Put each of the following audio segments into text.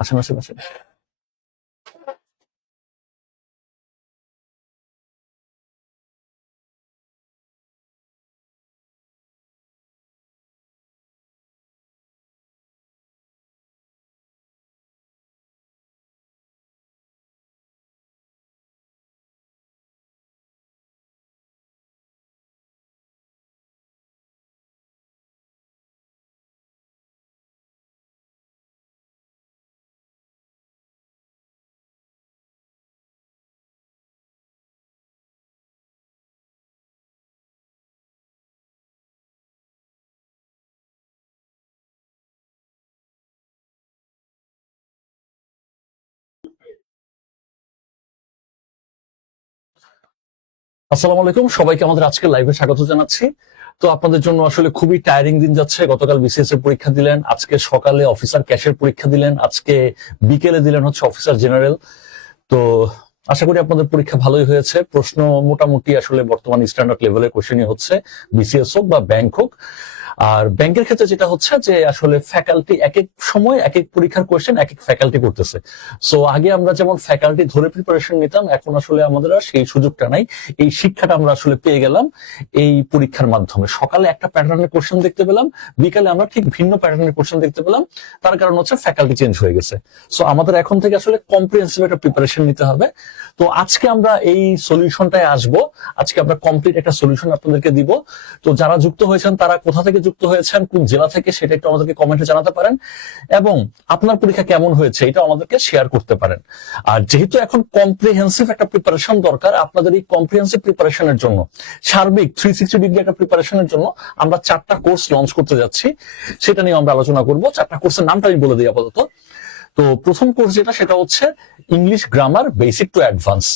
আসেন আসেন আসেন। আসসালামু আলাইকুম, সবাইকে আমাদের আজকের লাইভে স্বাগত জানাচ্ছি। তো আপনাদের জন্য আসলে খুবই টায়ারিং দিন যাচ্ছে। গতকাল বিসিএস এর পরীক্ষা দিলেন, আজকে সকালে অফিসার ক্যাশের পরীক্ষা দিলেন, আজকে বিকেলে দিলেন হচ্ছে অফিসার জেনারেল। তো আশা করি আপনাদের পরীক্ষা ভালোই হয়েছে। প্রশ্ন মোটামুটি আসলে বর্তমান স্ট্যান্ডার্ড লেভেলের কোশ্চেনই হচ্ছে, বিসিএস হোক বা ব্যাংক হোক। আর ব্যাংকের ক্ষেত্রে যেটা হচ্ছে যে আসলে ফ্যাকাল্টি এক এক সময় এক এক পরীক্ষার কোয়েশ্চেন এক এক ফ্যাকাল্টি করতেছে। সো আগে আমরা যেমন ফ্যাকাল্টি ধরে প্রিপারেশন নিতাম, এখন আসলে আমাদের আর সেই সুযোগটা নাই। এই শিক্ষাটা আমরা আসলে পেয়ে গেলাম এই পরীক্ষার মাধ্যমে। সকালে একটা প্যাটার্নের কোশ্চেন দেখতে পেলাম, বিকালে আমরা ঠিক ভিন্ন প্যাটার্নের কোশ্চেন দেখতে পেলাম। তার কারণ হচ্ছে ফ্যাকাল্টি চেঞ্জ হয়ে গেছে। সো আমাদের এখন থেকে আসলে কম্প্রিহেন্সিভ একটা প্রিপারেশন নিতে হবে। তো আজকে আমরা এই সলিউশনটায় আসবো। আজকে আমরা কমপ্লিট একটা সলিউশন আপনাদেরকে দিব। তো যারা যুক্ত হয়েছেন তারা কোথা থেকে যুক্ত হয়েছেন, কোন জেলা থেকে, সেটা একটু আমাদেরকে কমেন্টে জানাতে পারেন, এবং আপনার পরীক্ষা কেমন হয়েছে এটা আমাদেরকে শেয়ার করতে পারেন। আর যেহেতু এখন কম্প্রিহেন্সিভ একটা প্রিপারেশন দরকার, আপনাদের এই কম্প্রিহেন্সিভ প্রিপারেশনের জন্য, সার্বিক 360 ডিগ্রি একটা প্রিপারেশনের জন্য আমরা 4টা কোর্স লঞ্চ করতে যাচ্ছি। সেটা নিয়ে আমরা আলোচনা করব। 4টা কোর্সের নামটা আমি বলে দিই আপাতত। তো প্রথম কোর্স যেটা, সেটা হচ্ছে English grammar basic to advance.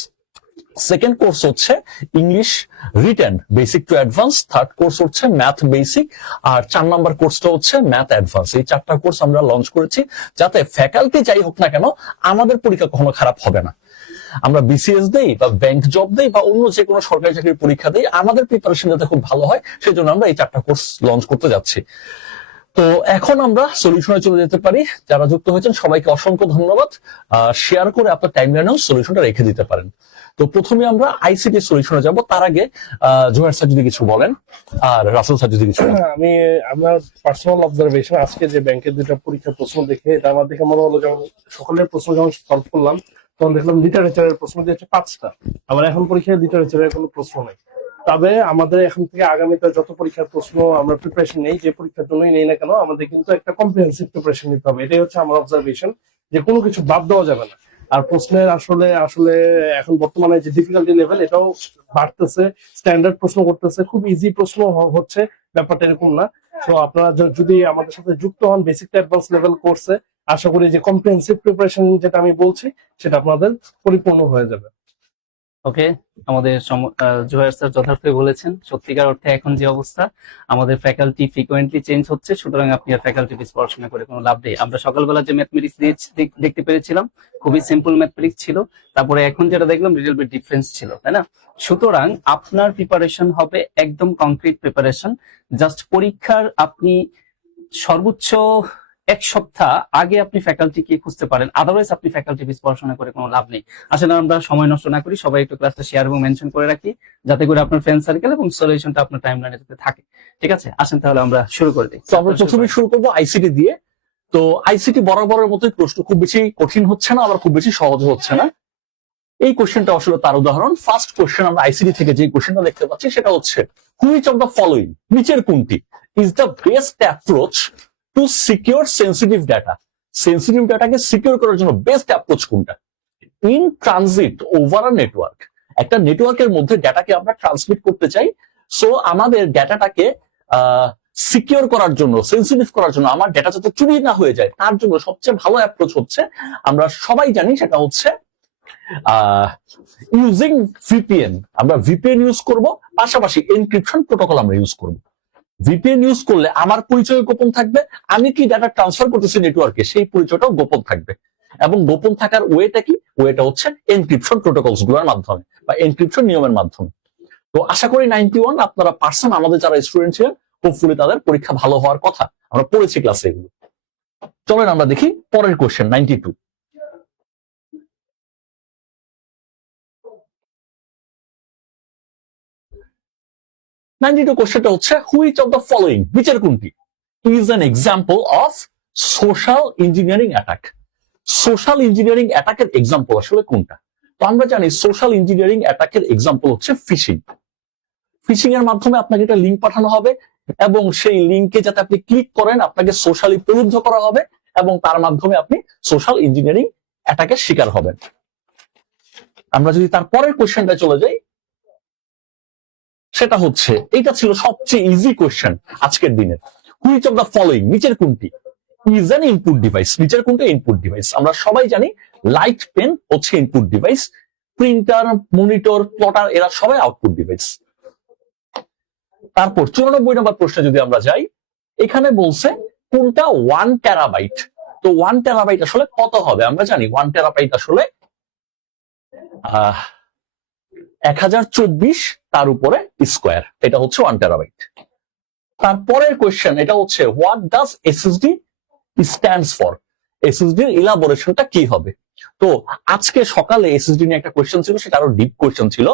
Second course হচ্ছে English written basic to advance. Third course হচ্ছে ম্যাথ বেসিক। আর 4 নাম্বার কোর্সটা হচ্ছে ম্যাথ অ্যাডভান্স। এই 4টা কোর্স আমরা লঞ্চ করেছি যাতে ফ্যাকাল্টি যাই হোক না কেন আমাদের পরীক্ষা কখনো খারাপ হবে না। আমরা বিসিএস দেই বা ব্যাংক জব দেই বা অন্য যে কোনো সরকারি চাকরির পরীক্ষা দেই, আমাদের প্রিপারেশন যাতে খুব ভালো হয় সেই জন্য আমরা এই 4টা কোর্স লঞ্চ করতে যাচ্ছি। তো এখন আমরা সলিউশনে চলে যেতে পারি। যারা যুক্ত হয়েছেন সবাইকে অসংখ্য ধন্যবাদ। শেয়ার করে আপনার টাইমলাইনেও সলিউশনটা রেখে দিতে পারেন। তো প্রথমে আমরা আইসিটি সলিউশনে যাব। তার আগে জোহার স্যার যদি কিছু বলেন, আর রাসেল স্যার যদি কিছু বলেন। আমার পার্সোনাল অবজারভেশন, আজকে যে ব্যাংকের দুটো পরীক্ষার প্রশ্ন দেখে এটা আমার দেখে মনে হলো, যখন সকালের প্রশ্ন যখন সলভ করলাম তখন দেখলাম লিটারেচারের প্রশ্ন দিয়েছে 5টা। আবার এখন পরীক্ষায় লিটারেচারের কোনো প্রশ্ন নেই। তবে আমাদের এখন থেকে আগামীতে যত পরীক্ষার প্রশ্ন আমরা প্রিপারেশন নেই, যে পরীক্ষার জন্যই নেই না কেন, আমাদের কিন্তু একটা কম্প্রিহেন্সিভ প্রিপারেশন নিতে হবে। এটাই হচ্ছে আমার অবজারভেশন, যে কোনো কিছু বাদ দেওয়া যাবে না। আর প্রশ্নের আসলে আসলে এখন বর্তমানে যে ডিফিকাল্টি লেভেল এটাও বাড়তেছে, স্ট্যান্ডার্ড প্রশ্ন করতেছে, খুব ইজি প্রশ্ন হচ্ছে, ব্যাপারটা এরকম না। তো আপনারা যদি আমাদের সাথে যুক্ত হন বেসিক টু অ্যাডভান্স লেভেল কোর্সে, আশা করি যে কম্প্রিহেন্সিভ প্রিপারেশন যেটা আমি বলছি সেটা আপনাদের পরিপূর্ণ হয়ে যাবে। ওকে, আমাদের জোহার স্যার যথার্থই বলেছেন। সত্যিকার অর্থে এখন যে অবস্থা, আমাদের ফ্যাকাল্টি ফ্রিকোয়েন্টলি চেঞ্জ হচ্ছে, সুতরাং আপনি আর ফ্যাকাল্টি পিস পড়াশোনা করে কোনো লাভ নেই। আমরা সকালবেলা যে ম্যাথমেটিক্স দেখতে পেরেছিলাম খুবই সিম্পল ম্যাথমেটিক্স ছিল, তারপরে এখন যেটা দেখলাম লিটল বিট ডিফারেন্স ছিল, তাই না? সুতরাং আপনার প্রিপারেশন হবে একদম কংক্রিট প্রিপারেশন। জাস্ট পরীক্ষার আপনি সর্বোচ্চ 1 সপ্তাহ আগে আপনি ফ্যাকাল্টিকে খুঁজতে পারেন, আদারওয়াইজ আপনি ফ্যাকাল্টি পিস পড়াশোনা করে কোনো লাভ নেই। আসলে আমরা সময় নষ্ট না করি, সবাই একটু ক্লাসটা শেয়ার এবং মেনশন করে রাখি, যাতে করে আপনার ফ্রেন্ড সার্কেল এবং সলিউশনটা আপনার টাইমলাইনে যাতে থাকে। ঠিক আছে, আসেন তাহলে আমরা শুরু করে দিই। তো আমরা প্রথমে শুরু করবো আইসিটি দিয়ে। তো আইসিটি বরাবরের মতোই প্রশ্ন খুব বেশি কঠিন হচ্ছে না, আবার খুব বেশি সহজ হচ্ছে না। এই কোশ্চেনটা আসলে তার উদাহরণ। ফার্স্ট কোশ্চেন আমরা আইসিটি থেকে যে কোশ্চেনটা দেখতে পাচ্ছি সেটা হচ্ছে, হুইচ অফ দ্য ফলোইং, নিচের কোনটি is the best approach to secure sensitive data. Sensitive ডাটাকে সিকিউর করার জন্য বেস্ট অ্যাপ্রোচ কোনটা? In transit over a network. একটা নেটওয়ার্কের মধ্যে ডাটাকে আমরা ট্রান্সমিট করতে চাই। সো আমাদের ডাটাটাকে সিকিউর করার জন্য, সেন্সিটিভ করার জন্য, আমার ডাটা যাতে চুরি না হয়ে যায় তার জন্য সবচেয়ে ভালো অ্যাপ্রোচ হচ্ছে, আমরা সবাই জানি সেটা হচ্ছে ইউজিং ভিপিএন। আমরা ভিপিএন ইউজ করব, পাশাপাশি এনক্রিপশন প্রোটোকল আমরা ইউজ করব। ভিপিএন ইউজ করলে আমার পরিচয় গোপন থাকবে, আমি কি ডাটা ট্রান্সফার করতেছি নেটওয়ার্কে সেই পরিচয়টাও গোপন থাকবে। এবং গোপন থাকার ওয়েটা কি? ওয়েটা হচ্ছে এনক্রিপশন প্রোটোকলস গুলোর মাধ্যমে বা এনক্রিপশন নিয়মের মাধ্যমে। তো আশা করি 91 আপনারা পারছেন। আমাদের যারা স্টুডেন্ট ছিলেন হোপফুলি তাদের পরীক্ষা ভালো হওয়ার কথা, আমরা পড়েছি ক্লাসে এগুলো। চলেন আমরা দেখি পরের কোশ্চেন 92। কোশ্চেনটা হচ্ছে হুইচ অফ দ্য ফলোইং, নিচের কোনটি is an example of social engineering attack. Social engineering অ্যাটাকের এক্সাম্পল আসলে কোনটা? তো আমরা জানি সোশ্যাল ইঞ্জিনিয়ারিং অ্যাটাকের এক্সাম্পল হচ্ছে ফিশিং। ফিশিং এর মাধ্যমে আপনাকে একটা লিঙ্ক পাঠানো হবে এবং সেই লিঙ্কে যাতে আপনি ক্লিক করেন আপনাকে সোশ্যালি প্রলুব্ধ করা হবে এবং তার মাধ্যমে আপনি সোশ্যাল ইঞ্জিনিয়ারিং অ্যাটাকের শিকার হবেন। আমরা যদি তার পরের কোশ্চেনটা চলে যাই, সেটা হচ্ছে, এটা ছিল সবচেয়ে ইজি কোশ্চেন আজকের দিনের। হুইচ অফ দ্য ফলোইং, নিচের কোনটি ইজ অ্যান ইনপুট ডিভাইস? নিচের কোনটা ইনপুট ডিভাইস? আমরা সবাই জানি লাইট পেন হচ্ছে input device, printer, monitor, plotter এরা সবাই আউটপুট ডিভাইস। তারপর 94 নম্বর প্রশ্নে যদি আমরা যাই, এখানে বলছে কোনটা 1 টেরাবাইট। তো 1 টেরাবাইট আসলে কত হবে? আমরা জানি 1 টেরাবাইট আসলে 1024 তার উপরে স্কোয়ার, এটা হচ্ছে 1 টেরাবাইট। তারপরের কোয়েশ্চেন এটা হচ্ছে what does SSD stands for? SSD এর ইলাবোরেশনটা কি হবে? তো আজকে সকালে এসএসডি নিয়ে একটা কোয়েশ্চেন ছিল, সেটা আরো ডিপ কোয়েশ্চেন ছিল,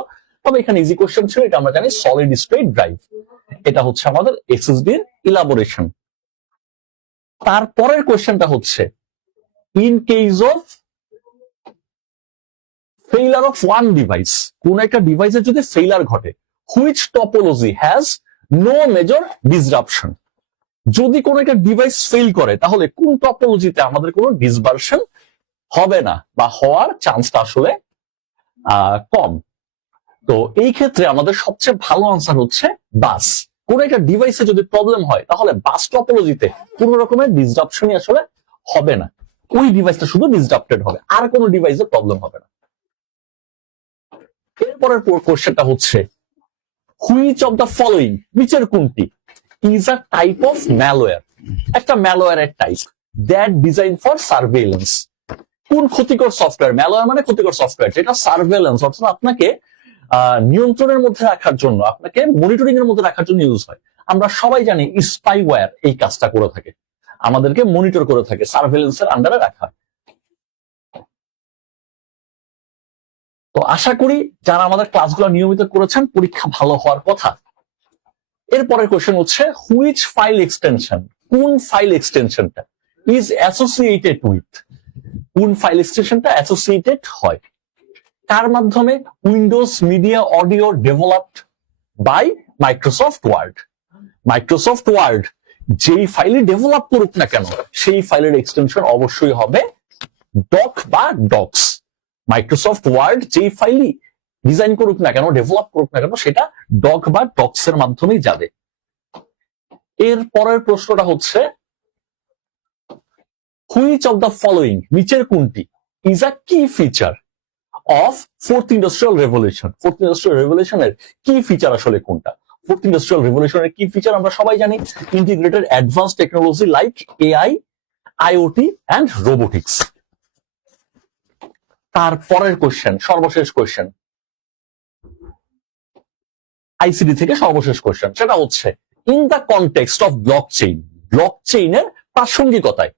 তবে এখানে ইজি কোয়েশ্চেন ছিল। এটা আমরা জানি সলিড স্টেট ড্রাইভ, এটা হচ্ছে আমাদের এসএসডি এর ইলাবোরেশন। তারপরের কোয়েশ্চেনটা হচ্ছে in case of failure of one device, কোন একটা ডিভাইসের যদি ফেইলার ঘটে, which topology has no major disruption? যদি কোনো একটা ডিভাইস ফেল করে তাহলে কোন টপোলজিতে আমাদের কোনো ডিসবারশন হবে না বা হওয়ার চান্সটা আসলে কম। তো এই ক্ষেত্রে আমাদের সবচেয়ে ভালো আনসার হচ্ছে বাস। কোন একটা ডিভাইসে যদি প্রবলেম হয় তাহলে বাস টপোলজিতে কোন রকমের ডিসরাপশনই আসলে হবে না, ওই ডিভাইসটা শুধু ডিসরাপ্টেড হবে, আর কোনো ডিভাইসে প্রবলেম হবে না। এরপরের কোশ্চেনটা হচ্ছে হুইচ অফ দ্য ফলোইং, নিচের কোনটি is a type of malware? একটা ম্যালওয়্যারের type that design for surveillance. কোন ক্ষতিকর সফটওয়্যার? ম্যালওয়্যার মানে ক্ষতিকর সফটওয়্যার যেটা সার্ভেইলেন্স অর্থাৎ আপনাকে নিয়ন্ত্রণের মধ্যে রাখার জন্য, আপনাকে মনিটরিং এর মধ্যে রাখার জন্য ইউজ হয়। আমরা সবাই জানি স্পাইওয়্যার এই কাজটা করে থাকে, আমাদেরকে মনিটর করে থাকে, সার্ভেইলেন্সের আন্ডারে রাখা হয়। তো আশা করি যারা আমাদের ক্লাসগুলো নিয়মিত করেছেন পরীক্ষা ভালো হওয়ার কথা। এরপরের কোশ্চেন হচ্ছে হুইচ ফাইল এক্সটেনশন, কোন ফাইল এক্সটেনশনটা ইজ অ্যাসোসিয়েটেড উইথ, কোন ফাইল এক্সটেনশনটা অ্যাসোসিয়েটেড হয় কার মাধ্যমে? Windows media audio developed by Microsoft Word. Microsoft Word যেই ফাইলে ডেভেলপ করুক না কেন সেই ফাইলের এক্সটেনশন অবশ্যই হবে ডক বা ডক্স। মাইক্রোসফট ওয়ার্ড যেই ফাইলই ডিজাইন করুক না কেন, ডেভেলপ করুক না কেন, সেটা ডক বা ডক্স এর মাধ্যমেই যাবে। এর পরের প্রশ্নটা হচ্ছে হুইচ অফ দ্য ফলোইং, নিচের কোনটি is a key feature of fourth industrial revolution? Fourth industrial রেভলিউশনের কি ফিচার আসলে কোনটা? ফোর্থ ইন্ডাস্ট্রিয়াল রেভলিউশনের কি ফিচার আমরা সবাই জানি integrated advance technology like AI, IoT and robotics. তারপরের কোশ্চেন, সর্বশেষ কোশ্চেন আইসিডি থেকে সর্বশেষ কোশ্চেন, সেটা হচ্ছে in the context of blockchain, ব্লক চেইনের প্রাসঙ্গিকতায়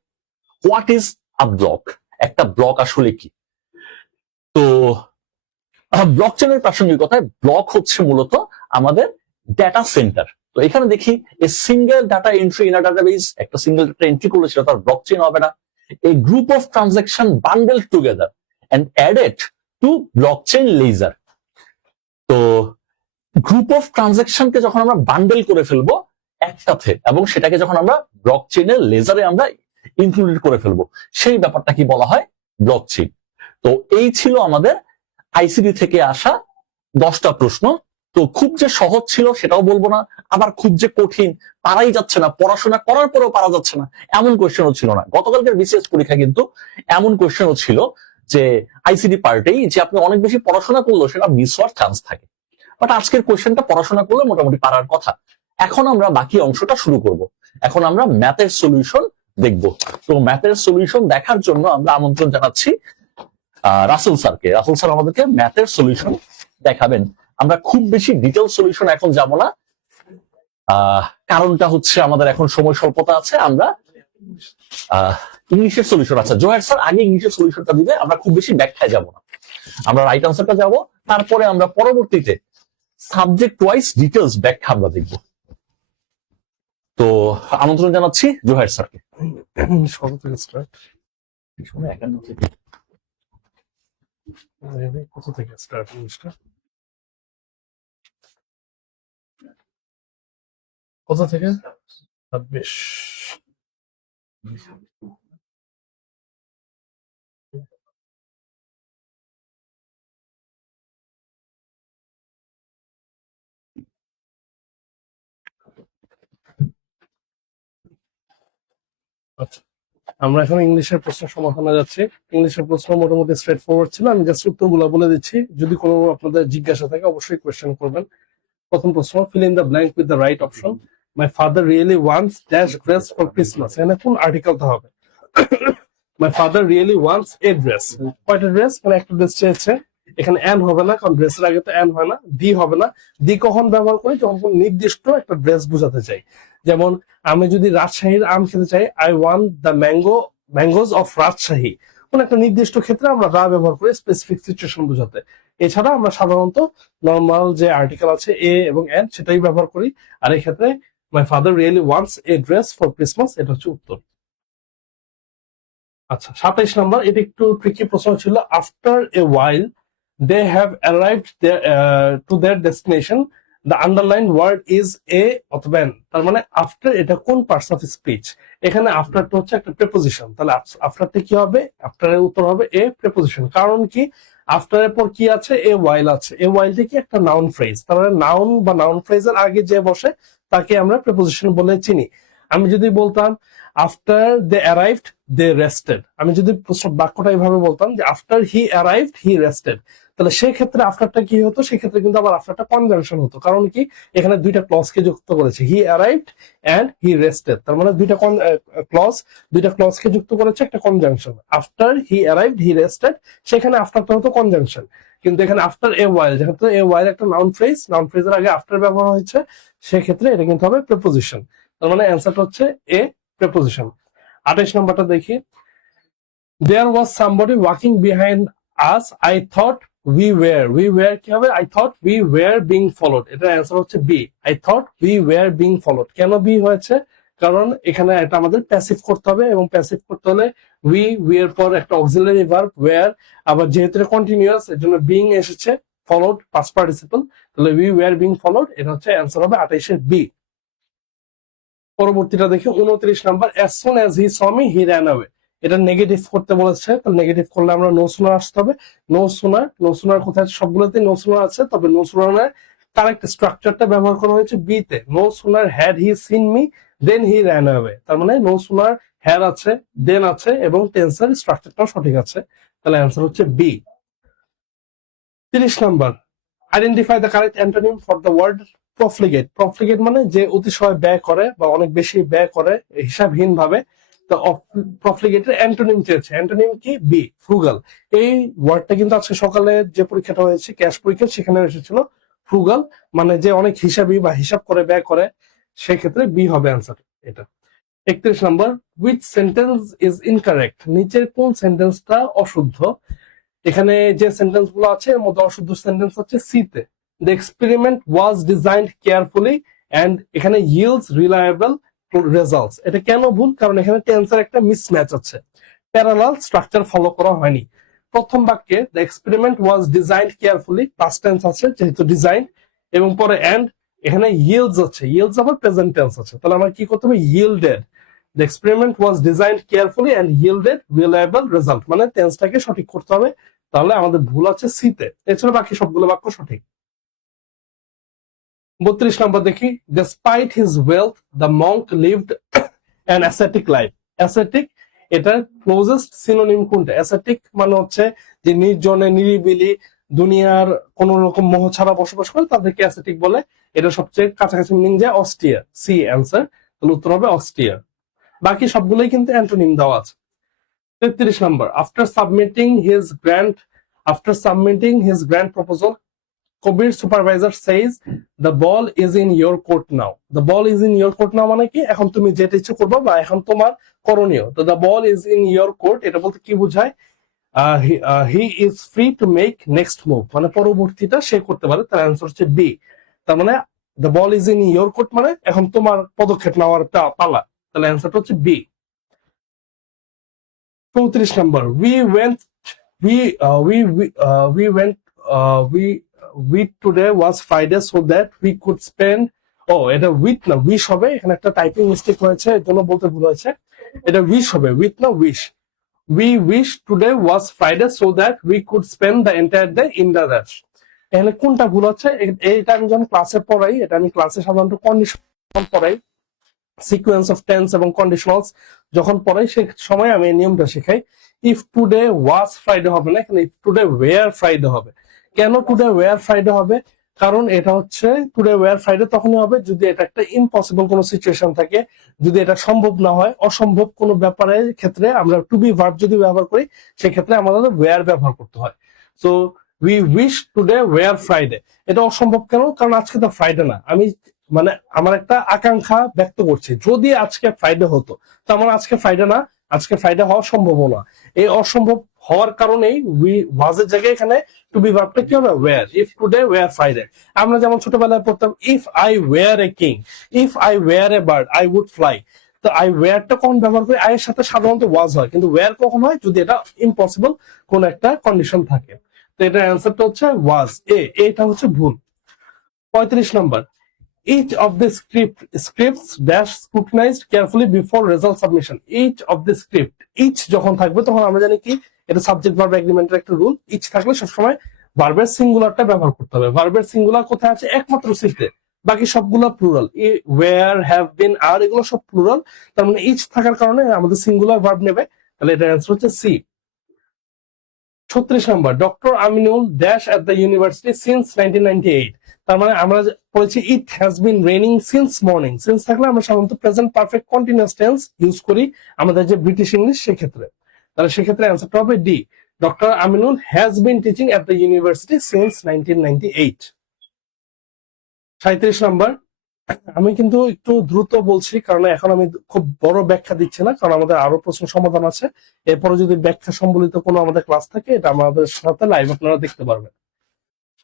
হোয়াট ইজ আ ব্লক? একটা ব্লক আসলে কি? তো ব্লক চেইনের প্রাসঙ্গিকতায় ব্লক হচ্ছে মূলত আমাদের ডেটা সেন্টার। তো এখানে দেখি a single data entry in a database, একটা সিঙ্গেল ডাটা এন্ট্রি করলে সেটা তার ব্লক চেইন হবে না। A group of transaction bundle together and added to blockchain ledger. তো গ্রুপ অফ ট্রানজাকশনকে যখন আমরা বান্ডেল করে ফেলবো একসাথে এবং সেটাকে যখন আমরা ব্লকচেইনের লেজারে আমরা ইনক্লুডেড করে ফেলবো, সেই ব্যাপারটা কি বলা হয়? ব্লকচেইন। তো এই ছিল আমাদের আইসিডি থেকে আসা 10টা প্রশ্ন। তো খুব যে সহজ ছিল সেটাও বলবো না, আবার খুব যে কঠিন, পারাই যাচ্ছে না, পড়াশোনা করার পরেও পারা যাচ্ছে না এমন কোয়েশ্চেনও ছিল না। গতকালকের বিসিএস পরীক্ষা কিন্তু এমন কোয়েশ্চেনও ছিল যে আইসিডি পার্টেই যে আপনি অনেক বেশি পড়াশোনা করলেও সেটা মিস হওয়ার চান্স থাকে, বাট আজকের কোয়েশ্চেনটা পড়াশোনা করলে মোটামুটি পারার কথা। এখন আমরা বাকি অংশটা শুরু করব। এখন আমরা ম্যাথের সলিউশন দেখব। তো ম্যাথের সলিউশন দেখার জন্য আমরা আমন্ত্রণ জানাচ্ছি রাসেল স্যারকে। রাসেল স্যার আমাদেরকে ম্যাথের সলিউশন দেখাবেন। আমরা খুব বেশি ডিটেল সলিউশন এখন যাব না, কারণটা হচ্ছে আমাদের এখন সময় স্বল্পতা আছে। আমরা ইংলিশের সলিউশন। আচ্ছা জোহার স্যার আগে ইংলিশের সলিউশনটা দিবে, আমরা খুব বেশি ব্যাখ্যায় যাব না, আমরা রাইট আনসারটা যাব, তারপরে আমরা পরবর্তীতে সাবজেক্ট ওয়াইজ ডিটেলস ব্যাখ্যা আমরা দেখব। তো আমন্ত্রণ জানাচ্ছি জোহার স্যারকে। শুরু থেকে স্টার্ট। কত থেকে স্টার্ট ইংলিশটা? কত থেকে? 26। আচ্ছা, আমরা এখন ইংলিশের প্রশ্ন সমাধানে যাচ্ছি। ইংলিশের প্রশ্ন মোটামুটি স্ট্রেট ফরওয়ার্ড ছিল, আমি জাস্ট উত্তরগুলো বলে দিচ্ছি, যদি কোনো আপনাদের জিজ্ঞাসা থাকে অবশ্যই কোয়েশ্চেন করবেন। প্রথম প্রশ্ন, fill in the blank with the right option. My father really wants dash dress for Christmas, এখানে কোন আর্টিকেলটা হবে? My father really wants a dress, কয়টা ড্রেস? মানে একটা ড্রেস চেয়েছে, এখানে অ্যান হবে না, কারণ ড্রেসের আগে তো অ্যান হয় না। দি হবে না, দি কখন ব্যবহার করি? যখন কোনো নির্দিষ্ট একটা ড্রেস বোঝাতে চাই। যেমন আমি যদি রাজশাহীর আম খেতে চাই, I want the mangoes of Rajshahi, কোন একটা নির্দিষ্ট ক্ষেত্রে আমরা দা ব্যবহার করি স্পেসিফিক সিচুয়েশন বোঝাতে। এছাড়া আমরা সাধারণত নর্মাল যে আর্টিকেল আছে এ এবং এন সেটাই ব্যবহার করি। আর এই ক্ষেত্রে my father really wants a dress for Christmas, এটা হচ্ছে উত্তর। আচ্ছা 27 নম্বর, এটা একটু ট্রিকি প্রশ্ন ছিল। After a while they have arrived to their destination, the underline word is a অথবা এন। তার মানে আফটার এটা কোন পার্টস অফ স্পিচ? এখানে আফটারটা হচ্ছে একটা প্রেপোজিশন, তাহলে আফটারটা কি হবে? আফটারের উত্তর হবে এ প্রেপোজিশন। কারণ কি? আফটারের পর কি আছে? এ ওয়াইল আছে। এ ওয়াইলটা কি? একটা নাউন ফ্রেজ। তার মানে নাউন বা নাউন ফ্রেজের আগে যে বসে তাকে আমরা প্রেপোজিশন বলে চিনি। আমি যদি বলতাম after they arrived they rested, আমি যদি বাক্যটা এইভাবে বলতাম যে after he arrived he rested, তাহলে সেক্ষেত্রে আফটারটা কি হতো? সেক্ষেত্রে কিন্তু আবার আফটারটা কনজাংশন হতো। কারণ কি? এখানে দুইটা ক্লজকে যুক্ত করেছে, he arrived and he rested. তার মানে দুইটা ক্লজকে যুক্ত করেছে একটা conjunction. After he arrived he rested, সেখানে আফটারটা হতো কনজাংশন। কিন্তু এখানে আফটার এ ওয়াইল, যেহেতু এ ওয়াইল একটা নাউন ফ্রেজ, নাউন ফ্রেজের আগে আফটার ব্যবহার হয়েছে, সেক্ষেত্রে এটা কিন্তু হবে প্রেপোজিশন। তার মানে অ্যান্সারটা হচ্ছে এ প্রেপোজিশন। 28 নম্বরটা দেখি। There was somebody walking behind us. I thought we were কি হবে? I thought we were being followed. এটার অ্যান্সার হচ্ছে B. I thought we were being followed. কেন বি হয়েছে? কারণ এখানে এটা আমাদের প্যাসিভ করতে হবে, এবং প্যাসিভ করতে হলে we এর পর একটা অক্সিলারি ভার্ব were, আবার যেহেতু কন্টিনিউয়াস এর জন্য being এসেছে, followed past participle, তাহলে we were being followed, এটা হচ্ছে অ্যান্সার হবে 28 এর বি। পরবর্তীটা দেখি 29 number, as soon as he saw me he ran away। এটা নেগেটিভ করতে বলেছে, তাহলে নেগেটিভ করলে আমরা নো সুনার আসতে হবে। নো সুনার কোথায়? সবগুলোতে নো সুনার আছে, তবে নো সুনার কারেক্ট স্ট্রাকচারটা ব্যবহার করা হয়েছে বি তে। No sooner had he seen me then he ran away, তার মানে নো সুনার হ্যাড আছে, দেন আছে, এবং টেন্সের স্ট্রাকচারটাও সঠিক আছে, তাহলে অ্যান্সার হচ্ছে B. 30 number, identify the correct antonym for the word profligate. Profligate মানে যে অতিশয় ব্যয় করে বা অনেক বেশি ব্যয় করে হিসাবহীন ভাবে। তো প্রফলিগেটের অ্যান্টোনিম চেয়েছে, অ্যান্টোনিম কি? B, frugal. এই ওয়ার্ডটা কিন্তু আজকে সকালে যে পরীক্ষাটা হয়েছে ক্যাশ পরীক্ষা, সেখানে এসেছিল ফ্রুগাল, মানে যে অনেক হিসাবী বা হিসাব করে ব্যয় করে, সেক্ষেত্রে বি হবে অ্যান্সার এটা। 31 নম্বর, উইচ সেন্টেন্স ইজ ইনকারেক্ট? নিচের কোন সেন্টেন্সটা অশুদ্ধ? এখানে যে সেন্টেন্স গুলো আছে এর মধ্যে অশুদ্ধ সেন্টেন্স হচ্ছে সি তে। The experiment was designed carefully and এখানে yields reliable results। এটা কেন ভুল? কারণ এখানে টেন্সের একটা মিসম্যাচ আছে, প্যারালাল স্ট্রাকচার ফলো করা হয়নি। প্রথম বাক্যে the experiment was designed carefully, past tense আছে যেহেতু ডিজাইন, এবং পরে এন্ড এখানে yields আছে, yields আবার প্রেজেন্ট টেন্স আছে, তাহলে আমার কি করতে হবে? yielded, the experiment was designed carefully and yielded reliable result, মানে টেন্সটাকে সঠিক করতে হবে, তাহলে আমাদের ভুল আছে সি তে। এছাড়া বাকি সবগুলো বাক্য সঠিক। 32 নম্বর দেখি, despite his wealth the monk lived an ascetic life। ascetic এটার ক্লোজেস্ট সিনোনিম কোনটা? ascetic মানে হচ্ছে যে নির্জনে নিরিবিলি দুনিয়ার কোন রকম মোহ ছাড়া বসবাস করে, তাদেরকে ascetic বলে। এটা সবচেয়ে কাছাকাছি মিনিং যায় অস্টিয়ার, সি অ্যান্সার, তাহলে উত্তর হবে অস্টিয়ার। বাকি সবগুলোই কিন্তু অ্যান্টোনিম দেওয়া আছে। 33 নম্বর, after submitting his grant proposal Kobir's supervisor says the ball is in your court now. The ball is in your court now মানে কি, এখন তুমি যেটা ইচ্ছে করবে বা এখন তোমার করণীয়। তো the ball is in your court এটা বলতে কি বোঝায়? He is free to make next move, মানে পরবর্তীটা সে করতে পারে। তার অ্যান্সার হচ্ছে বি। তার মানে the ball is in your court মানে এখন তোমার পদক্ষেপ নেওয়ার পালা, তাহলে অ্যান্সারটা হচ্ছে B. 34 number, we today was Friday so that we could spend, এটা with না wish হবে, এখানে একটা টাইপিং মিস্টেক হয়েছে, এর জন্য বলতে ভুল হয়েছে, এটা wish হবে, with না wish। We wish today was Friday so that we could spend the entire day in the rush। এখানে কোনটা ভুল হচ্ছে, এটা আমি যখন ক্লাসে পড়াই, এটা আমি ক্লাসে সাধারণত কন্ডিশন পড়াই, সিকোয়েন্স অফ টেন্স এবং কন্ডিশনালস যখন পড়াই সেই সময় আমি এই নিয়মটা শেখাই। ইফ টুডে ওয়াজ ফ্রাইডে হবে না, এখানে ইফ টুডে ওয়্যার ফ্রাইডে হবে। কেন টুডে ওয়্যার ফ্রাইডে হবে? কারণ এটা হচ্ছে টুডে ওয়্যার ফ্রাইডে তখনই হবে যদি এটা একটা ইম্পসিবল কোনো সিচুয়েশন থাকে, যদি এটা সম্ভব না হয়, অসম্ভব কোনো ব্যাপারের ক্ষেত্রে আমরা টু বি ভার্ব যদি ব্যবহার করি সেক্ষেত্রে আমাদের ওয়্যার ব্যবহার করতে হয়। So we wish today were Friday, এটা অসম্ভব কেন? কারণ আজকে তো ফ্রাইডে না, আমি মানে আমার একটা আকাঙ্ক্ষা ব্যক্ত করছি, যদি আজকে ফ্রাইডে হতো, তো আমার আজকে ফ্রাইডে না, আজকে ফ্রাইডে হওয়া সম্ভব না। এই অসম্ভব হওয়ার কারণেই উই ওয়াজের জায়গায় এখানে টু বি ভার্বটা কি হবে? Were. If today were Friday. আমরা যেমন ছোটবেলায় পড়তাম if I were a king, if I were a bird I would fly. তো আই ওয়্যারটা কখন ব্যবহার করি? আই এর সাথে সাধারণত ওয়াজ হয়, কিন্তু ওয়্যার কখন হয়? যদি এটা ইম্পসিবল কোন একটা কন্ডিশন থাকে। তো এটার অ্যান্সারটা হচ্ছে ওয়াজ, এটা হচ্ছে ভুল। 35 নম্বর, each of the scripts dash scrutinized carefully before result submission. Each of the script, each যখন থাকবে তখন আমরা জানি কি এটা সাবজেক্ট ভার্ব এগ্রিমেন্টের একটা রুল। ইচ থাকলে সবসময় ভার্বের সিঙ্গুলারটা ব্যবহার করতে হবে। ভার্বের সিঙ্গুলার কোথায় আছে? একমাত্র সিতে, বাকি সবগুলো প্লুরাল। ওয়্যার, হ্যাভ বিন, আর এগুলো সব প্লুরাল। তার মানে ইচ থাকার কারণে আমাদের সিঙ্গুলার ভার্ব নেবে, তাহলে এটার অ্যান্সার হচ্ছে C. 36 number, doctor Aminul dash at the university since 1998। তার মানে আমরা বলেছি it has been raining since morning. Since থাকলে আমরা সাধারণত present perfect continuous tense use করি আমাদের যে ব্রিটিশ ইংলিশ সেক্ষেত্রে, তাহলে সেক্ষেত্রে অ্যান্সারটা হবে D. Doctor Aminul has been teaching at the university since 1998। 37 নম্বর, আমি কিন্তু একটু দ্রুত বলছি কারণ এখন আমি খুব বড় ব্যাখ্যা দিচ্ছি না, কারণ আমাদের আরো প্রশ্ন সমাধান আছে। এরপরে যদি ব্যাখ্যা সম্বলিত কোনো আমাদের ক্লাস থাকে এটা আমাদের সাথে লাইভ আপনারা দেখতে পারবেন।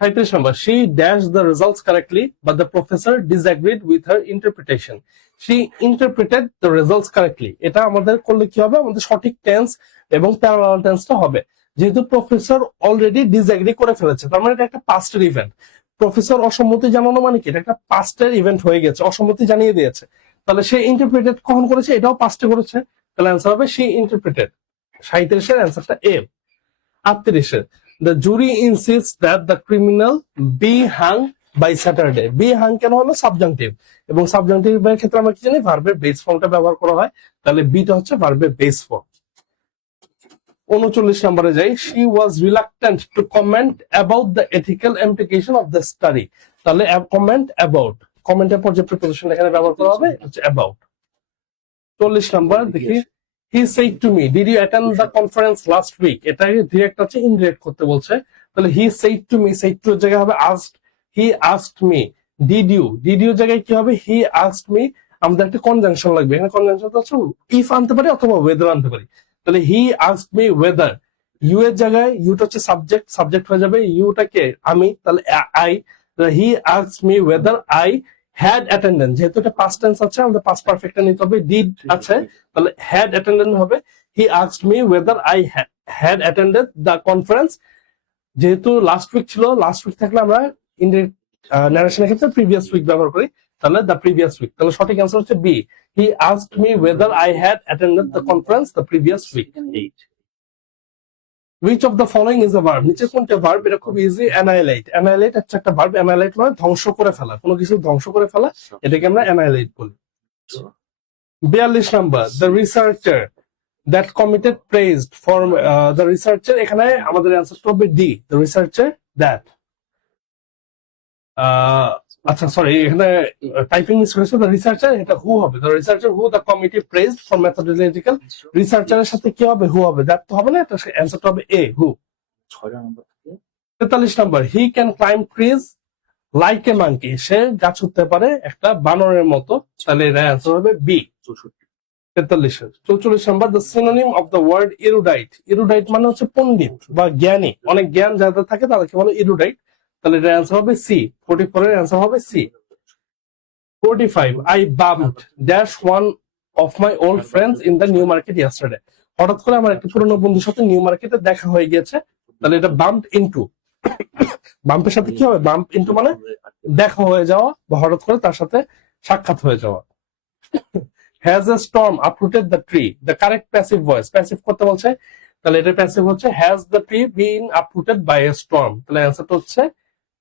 37 নম্বর, she dashed the results correctly but the professor disagreed with her interpretation. She interpreted the results correctly. এটা আমাদের করলে কি হবে? আমাদের সঠিক টেন্স এবং প্যারালাল টেন্সটা হবে। যেহেতু প্রফেসর অলরেডি ডিসএগ্রি করে ফেলেছে, তার মানে এটা একটা পাস্টের ইভেন্ট। প্রফেসর অসম্মতি জানানো মানে কি? এটা একটা পাস্টের ইভেন্ট হয়ে গেছে, অসম্মতি জানিয়ে দিয়েছে। তাহলে সে ইন্টারপ্রিটেড কখন করেছে? এটাও পাস্টে করেছে, তাহলে অ্যান্সার হবে she interpreted। 37 এর অ্যান্সারটা এ। 38 the jury insists that the criminal be hung by Saturday. be hung কেন হলো? সাবজাংটিভ, এবং সাবজাংটিভের ক্ষেত্রে আমরা কি জানি? ভার্বের বেস ফর্মটা ব্যবহার করা হয়, তাহলে বিটা হচ্ছে ভার্বের বেস ফর্ম। 39 নম্বরে যাই, she was reluctant to comment about the ethical implication of the study. তাহলে comment about, কমেন্টের পর যে প্রিপোজিশন এখানে ব্যবহার করা হবে হচ্ছে about। 40 নম্বর দেখি, he said to me did you attend the conference last week? এটা ডিরেক্ট আছে, ইনডিরেক্ট করতে বলছে, তাহলে he said to me, said to এর জায়গায় হবে asked, he asked me। did you জায়গায় কি হবে? he asked me। আমাদের একটা কনজাংশন লাগবে, এখানে কনজাংশন হচ্ছে if আনতে পারি অথবা whether আনতে পারি, তাহলে he asked me whether। you এর জায়গায় ইউটা হচ্ছে সাবজেক্ট হয়ে যাবে, ইউটাকে আমি, তাহলে I, he asked me whether I had attended। যেহেতু এটা পাস্ট টেন্স আছে আমাদের পাস্ট পারফেক্টটা নিতে হবে, ডিড আছে তাহলে had attended হবে। he asked me whether I had attended the conference। যেহেতু লাস্ট উইক ছিল, লাস্ট উইক থাকলে আমরা ইনডিরেক্ট নারেশনের ক্ষেত্রে প্রিভিয়াস উইক ব্যবহার করি, তাহলে দ্য প্রিভিয়াস উইক। তাহলে সঠিক অ্যান্সার হচ্ছে B, he asked me whether I had attended the conference the previous week। which of the following is a verb? নিচে কোনটা ভার্ব? এটা খুব ইজি। annihilate হচ্ছে একটা ভার্ব। annihilate মানে ধ্বংস করে ফেলা, কোনো কিছু ধ্বংস করে ফেলা, এটাকে আমরা annihilate বলি। 42 number, the researcher that committed praised for the researcher। এখানে আমাদের অ্যান্সার হবে ডি, the researcher that। আচ্ছা সরি, এখানে টাইপিং মিস হয়েছে, the researcher, এটা who হবে, the researcher who the committee praised for methodological। রিসার্চারের সাথে কি হবে? who হবে, that তো হবে না, এটা অ্যান্সারটা হবে A, who। 43 number, he can climb trees like a monkey, সে গাছ উঠতে পারে একটা বানরের মতো, তাহলে এর অ্যান্সার হবে B. 44 number, the synonym of the word erudite. Erudite মানে হচ্ছে পণ্ডিত বা জ্ঞানী, অনেক জ্ঞান যাদের থাকে তাদেরকে বলে ইরুডাইট, তাহলে এর অ্যান্সার হবে সি। 44 এর অ্যান্সার হবে C. 45, I bumped dash one of my old friends in the new market yesterday. হঠাৎ করে আমার একটা পুরনো বন্ধুর সাথে নিউ মার্কেটে দেখা হয়ে গেছে, তাহলে এটা বাম্পড ইনটু। বাম্পের সাথে কি হবে? বাম্প ইনটু মানে দেখা হয়ে যাওয়া বা হঠাৎ করে তার সাথে সাক্ষাৎ হয়ে যাওয়া। Has a storm uprooted the tree? The correct passive voice, passive করতে বলছে, তাহলে এটা প্যাসিভ হচ্ছে has the tree been uprooted by a storm, তাহলে অ্যান্সারটা হচ্ছে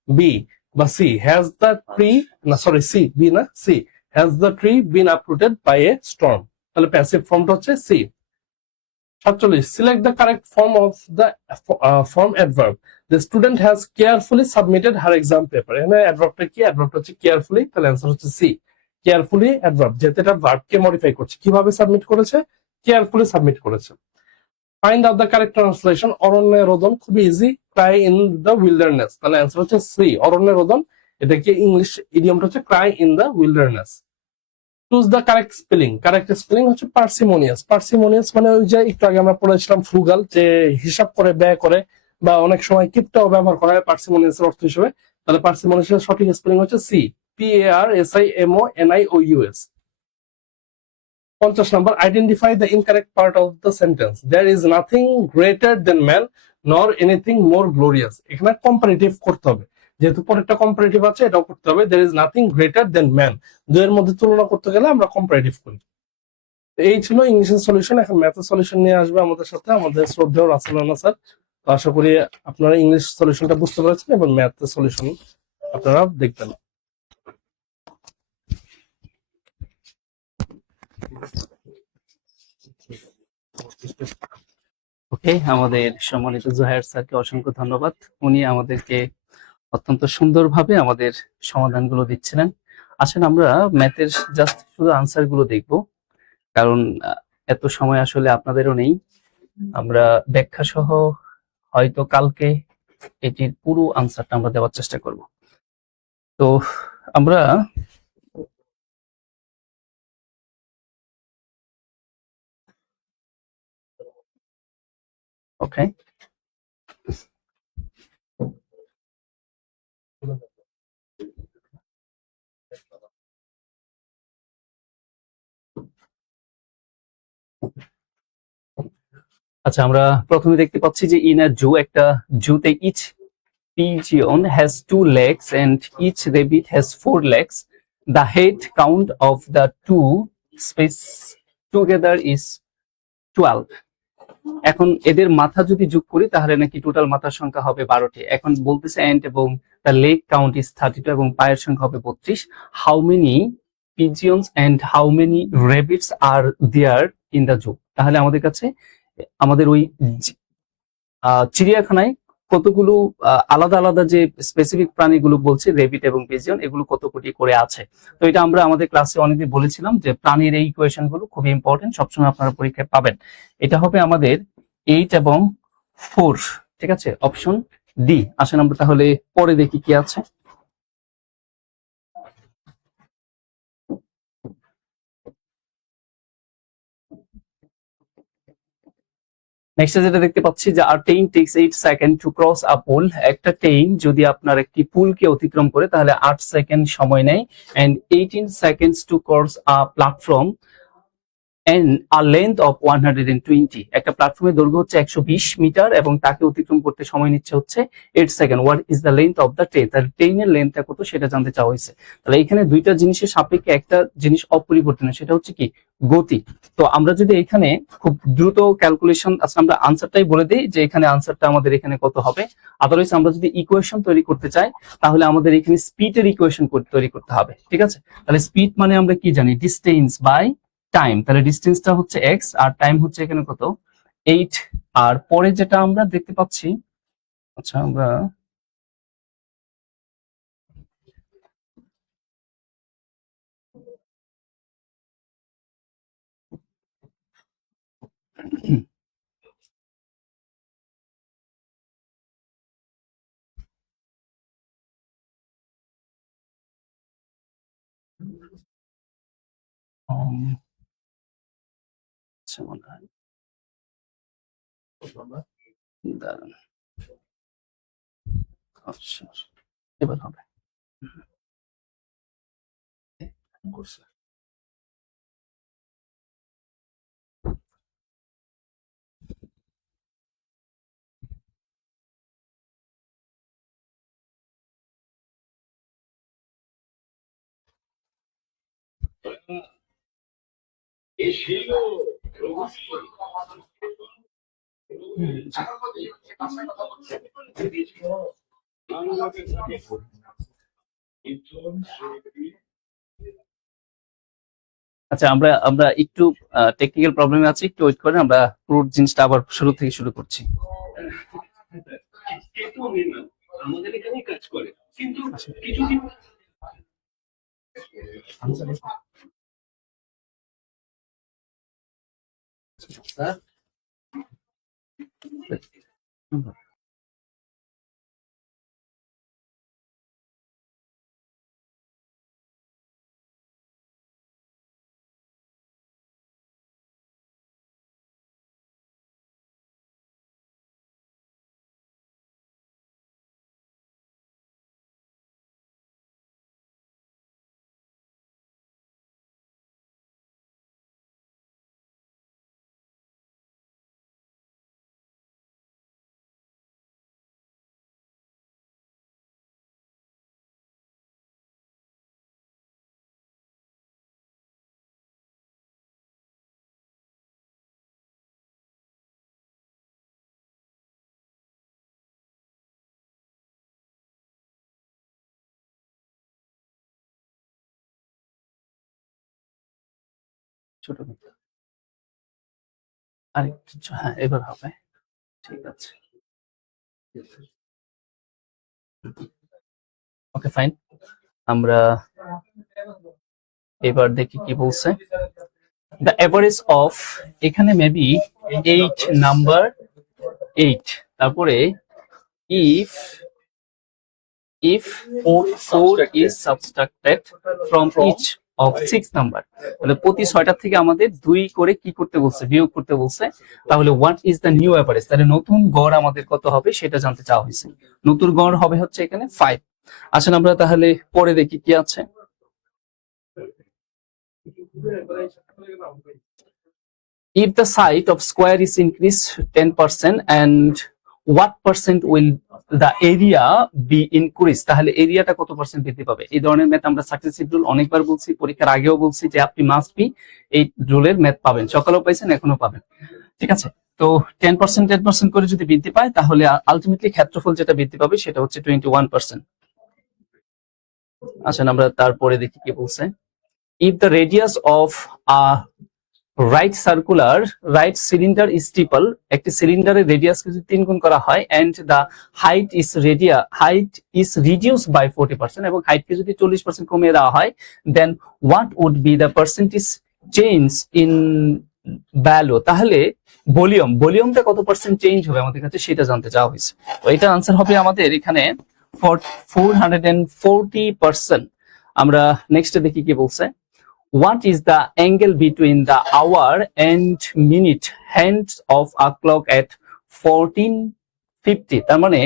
বি বা সি। has the tree, না সরি সি, বি না C, has the tree been uprooted by a storm, তাহলে প্যাসিভ ফর্মটা হচ্ছে C. 47, select the correct form of the form adverb. The student has carefully submitted her exam paper. এখানে অ্যাডভার্বটা কি? অ্যাডভার্বটা হচ্ছে carefully, তাহলে answer হচ্ছে C. Carefully adverb, যেহেতু এটা ভার্বকে মডিফাই করছে। কিভাবে সাবমিট করেছে? কেয়ারফুলি সাবমিট করেছে। Find out the correct translation. অরণ্যে রোদন, খুবই easy, Cry in the wilderness, তাহলে অ্যান্সার হচ্ছে সি, অরণ্যে রোদন। এটাকে ইংলিশ ইডিয়মটা হচ্ছে Cry in the wilderness. Choose the correct spelling. Correct spelling হচ্ছে পার্সিমোনিয়াস। পার্সিমোনিয়াস মানে ওই যে একটু আগে আমরা পড়েছিলাম ফ্রুগাল, যে হিসাব করে ব্যয় করে, বা অনেক সময় কিপটাও ব্যবহার করা হয় পার্সিমোনিয়াস এর অর্থ হিসেবে, তাহলে পার্সিমোনিয়াস এর সঠিক স্পেলিং হচ্ছে C, PARSIMONIOUS। 50 number, identify the incorrect part of the sentence. There is nothing greater than man nor anything more glorious. এখানে কম্পারেটিভ করতে হবে, যেহেতু পরেরটা কম্পারেটিভ আছে, এটাও করতে হবে। There is nothing greater than man, দুয়ের মধ্যে তুলনা করতে গেলে আমরা কম্পারেটিভ করি। এই ছিল ইংলিশের সলিউশন। এখন ম্যাথের সলিউশন নিয়ে আসবে আমাদের সাথে আমাদের শ্রদ্ধেয় রাসেল রানা স্যার। তো আশা করি আপনারা ইংলিশ সলিউশনটা বুঝতে পেরেছেন এবং ম্যাথের সলিউশন আপনারা দেখবেন। ওকে, আমাদের সম্মানিত জুহায়ের স্যারকে অসংখ্য ধন্যবাদ। উনি আমাদেরকে অত্যন্ত সুন্দরভাবে আমাদের সমাধানগুলো দিচ্ছিলেন। আসলে আমরা ম্যাথের জাস্ট শুধু আনসার গুলো দেখব, কারণ এত সময় আসলে আপনাদেরও নেই। আমরা ব্যাখ্যা সহ হয়তো কালকে এটির পুরো আনসারটা আমরা দেওয়ার চেষ্টা করব। তো আমরা ওকে, আচ্ছা, আমরা প্রথমে দেখতে পাচ্ছি যে ইন আ জু, একটা জুতে each pigeon has 2 legs and each rabbit has 4 legs. The head count of the two space together is 12. এখন এদের মাথা যদি যোগ করি তাহলে নাকি টোটাল মাথার সংখ্যা হবে 12টি। এখন বলতেছে এন্ড এবং দ্য লেগ কাউন্ট ইজ 32 এবং পায়ের সংখ্যা হবে 32। How many pigeons and how many rabbits are there in the zoo. তাহলে আমাদের কাছে আমাদের ওই চিড়িয়াখানায় কতগুলো আলাদা আলাদা যে স্পেসিফিক প্রাণীগুলো বলছে রেবিট এবং পিজিয়ন, এগুলো কত কোটি করে আছে। তো এটা আমরা আমাদের ক্লাসে অনেকদিন বলেছিলাম যে প্রাণীর এই ইকুয়েশন গুলো খুবই ইম্পর্টেন্ট, সবসময় আপনারা পরীক্ষায় পাবেন। এটা হবে আমাদের 8 এবং 4, ঠিক আছে, অপশন ডি। আসেন আমরা তাহলে পরে দেখি কি আছে। নেক্সট যেটা দেখতে পাচ্ছি যে আর train takes 8 second to cross a pole. একটা ট্রেন যদি আপনার একটি পুলকে অতিক্রম করে তাহলে 8 সেকেন্ড সময় নেয়। And 18 seconds to cross a platform and a length of 120। একটা প্ল্যাটফর্মের দৈর্ঘ্য হচ্ছে 120 মিটার এবং তাকে অতিক্রম করতে সময় নিচ্ছে হচ্ছে 8 second. What is the length of the train? তাহলে ট্রেনের লেন্থটা কত সেটা জানতে চাওয়া হয়েছে। তাহলে এখানে দুইটা জিনিসের সাপেক্ষে একটা জিনিস অপরিবর্তনীয়, সেটা হচ্ছে কি গতি। তো আমরা যদি এখানে খুব দ্রুত ক্যালকুলেশন, আচ্ছা আমরা আনসারটাই বলে দিই যে এখানে আনসারটা আমাদের এখানে কত হবে। আদারওয়াইজ আমরা যদি ইকুয়েশন তৈরি করতে চাই তাহলে আমাদের এখানে স্পিডের ইকুয়েশন তৈরি করতে হবে, ঠিক আছে। তাহলে স্পিড মানে আমরা কি জানি? Distance by time. তাহলে ডিস্টেন্সটা হচ্ছে এক্স আর টাইম হচ্ছে এখানে কত? 8। আর পরে যেটা আমরা দেখতে পাচ্ছি, আচ্ছা আমরা আচ্ছা, মনে হয় দাঁড়ান। আচ্ছা, এবার হবে। করছে। আচ্ছা, আমরা আমরা একটু টেকনিক্যাল প্রবলেমে আছি, একটু ওয়েট করেন, আমরা পুরো জিনিসটা আবার শুরু থেকে শুরু করছি। আমাদের এখানে কাজ করে, কিন্তু কিছুদিন স্যার ছোট কথা। আরেকটু, হ্যাঁ এবার হবে, ঠিক আছে, ওকে ফাইন। আমরা এবার দেখি কি বলছে। দ্য এভারেজ অফ, এখানে মেবি 8 নাম্বার 8, তারপরে if if 4 is subtracted from each of 6 number, তাহলে প্রতি 6টা থেকে আমাদের 2 করে কি করতে বলছে, বিয়োগ করতে বলছে। তাহলে what is the new average, তাহলে নতুন গড় আমাদের কত হবে সেটা জানতে চাওয়া হয়েছে। নতুন গড় হবে হচ্ছে এখানে 5। আসেন আমরা তাহলে পরে দেখি কি আছে। If the site of square is increased 10% and what percent will the area be increased, তাহলে এরিয়াটা কত পার্সেন্ট বৃদ্ধি পাবে। এই ধরনের ম্যাথ আমরা সাকসেসিভ রুল অনেকবার বলছি, পরীক্ষার আগেও বলছি যে আপনি মাস্ট বি এই রুলের ম্যাথ পাবেন, সকালেও পাইছেন এখনো পাবেন, ঠিক আছে। তো 10% করে যদি বৃদ্ধি পায় তাহলে আলটিমেটলি ক্ষেত্রফল যেটা বৃদ্ধি পাবে সেটা হচ্ছে 21%। আসেন আমরা তারপরে দেখি কি বলছে। If the radius of a right circular right cylinder is triple, একটি সিলিন্ডারের রেডিয়াসকে যদি 3 গুণ করা হয় and the height is reduce by 40%, এবং হাইটকে যদি 40% কমিয়ে দেওয়া হয়, then what would be the percentage change in value, তাহলে ভলিউমটা কত পার্সেন্ট চেঞ্জ হবে আমাদের কাছে সেটা জানতে চাওয়া হয়েছে। তো এটা আনসার হবে আমাদের এখানে 440%। আমরা নেক্সট দেখি কি বলছে। What is the angle between the hour and minute hands of a clock at 14:50? তার মানে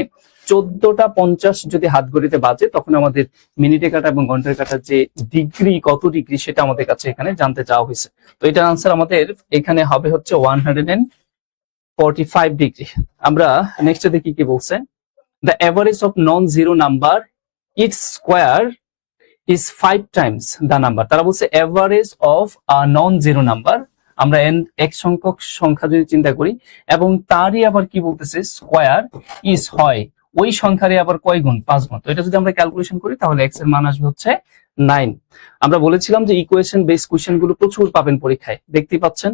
14:50 যদি হাত ঘড়িতে বাজে তখন আমাদের মিনিটে কাটা এবং ঘন্টায় কাটা যে ডিগ্রি, কত ডিগ্রি সেটা আমাদের কাছে এখানে জানতে চাওয়া হয়েছে। তো এটার আনসার আমাদের এখানে হবে হচ্ছে 145 ডিগ্রি। আমরা নেক্সট দেখি কি বলছে। The average of non-zero number its square is 5 times the number, তারা বলছে average of a non zero number, আমরা এক সংখ্যক সংখ্যা যদি চিন্তা করি এবং তারই আবার কি বলতেছে স্কোয়ার ইজ হয় ওই সংখ্যারই আবার কয় গুণ, 5 গুণ। তো এটা যদি আমরা ক্যালকুলেশন করি তাহলে এক্স এর মান আসবে হচ্ছে 9। আমরা বলেছিলাম যে ইকুয়েশন বেস কোশ্চেন গুলো প্রচুর পাবেন পরীক্ষায়, দেখতেই পাচ্ছেন।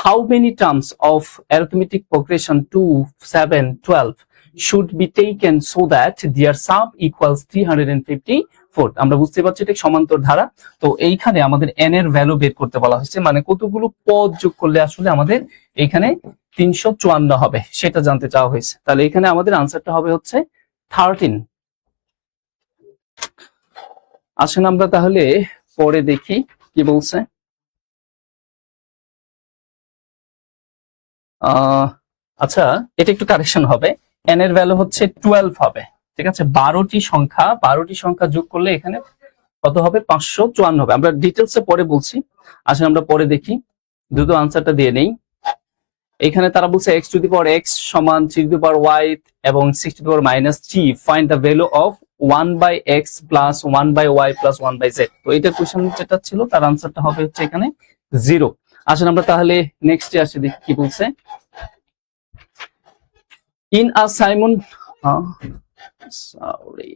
How many terms of arithmetic progression 2, 7, 12 should be taken so that their sum equals 354? আমরা বুঝতে পারছি এটা সমান্তর ধারা। তো এইখানে আমাদের n এর ভ্যালু বের করতে বলা হয়েছে, মানে কতগুলো পদ যোগ করলে আসলে আমাদের এইখানে 354 হবে সেটা জানতে চাওয়া হয়েছে। তাহলে এখানে আমাদের আনসারটা হবে হচ্ছে 13। আসেন আমরা তাহলে পরে দেখি কি বলছে। আচ্ছা, এটা একটু কারেকশন হবে। n এর ভ্যালু হচ্ছে 12 হবে, ঠিক আছে। 12টি সংখ্যা যোগ করলে এখানে কত হবে? 554 হবে। আমরা ডিটেলসে পরে বলছি, আসলে আমরা পরে দেখি, দ্রুত আনসারটা দিয়ে নেই। এখানে তারা বলছে x two the power x সমান 3 টু দি পাওয়ার y এবং 6 two the power minus 3, find the value of 1/x plus 1/y plus 1/z। তো এটা কোশ্চেন যেটা ছিল তার আনসারটা হবে হচ্ছে এখানে 0। আসলে আমরা তাহলে নেক্সটে আসি, দেখি কি বলছে। ইন আ সাইমন সরি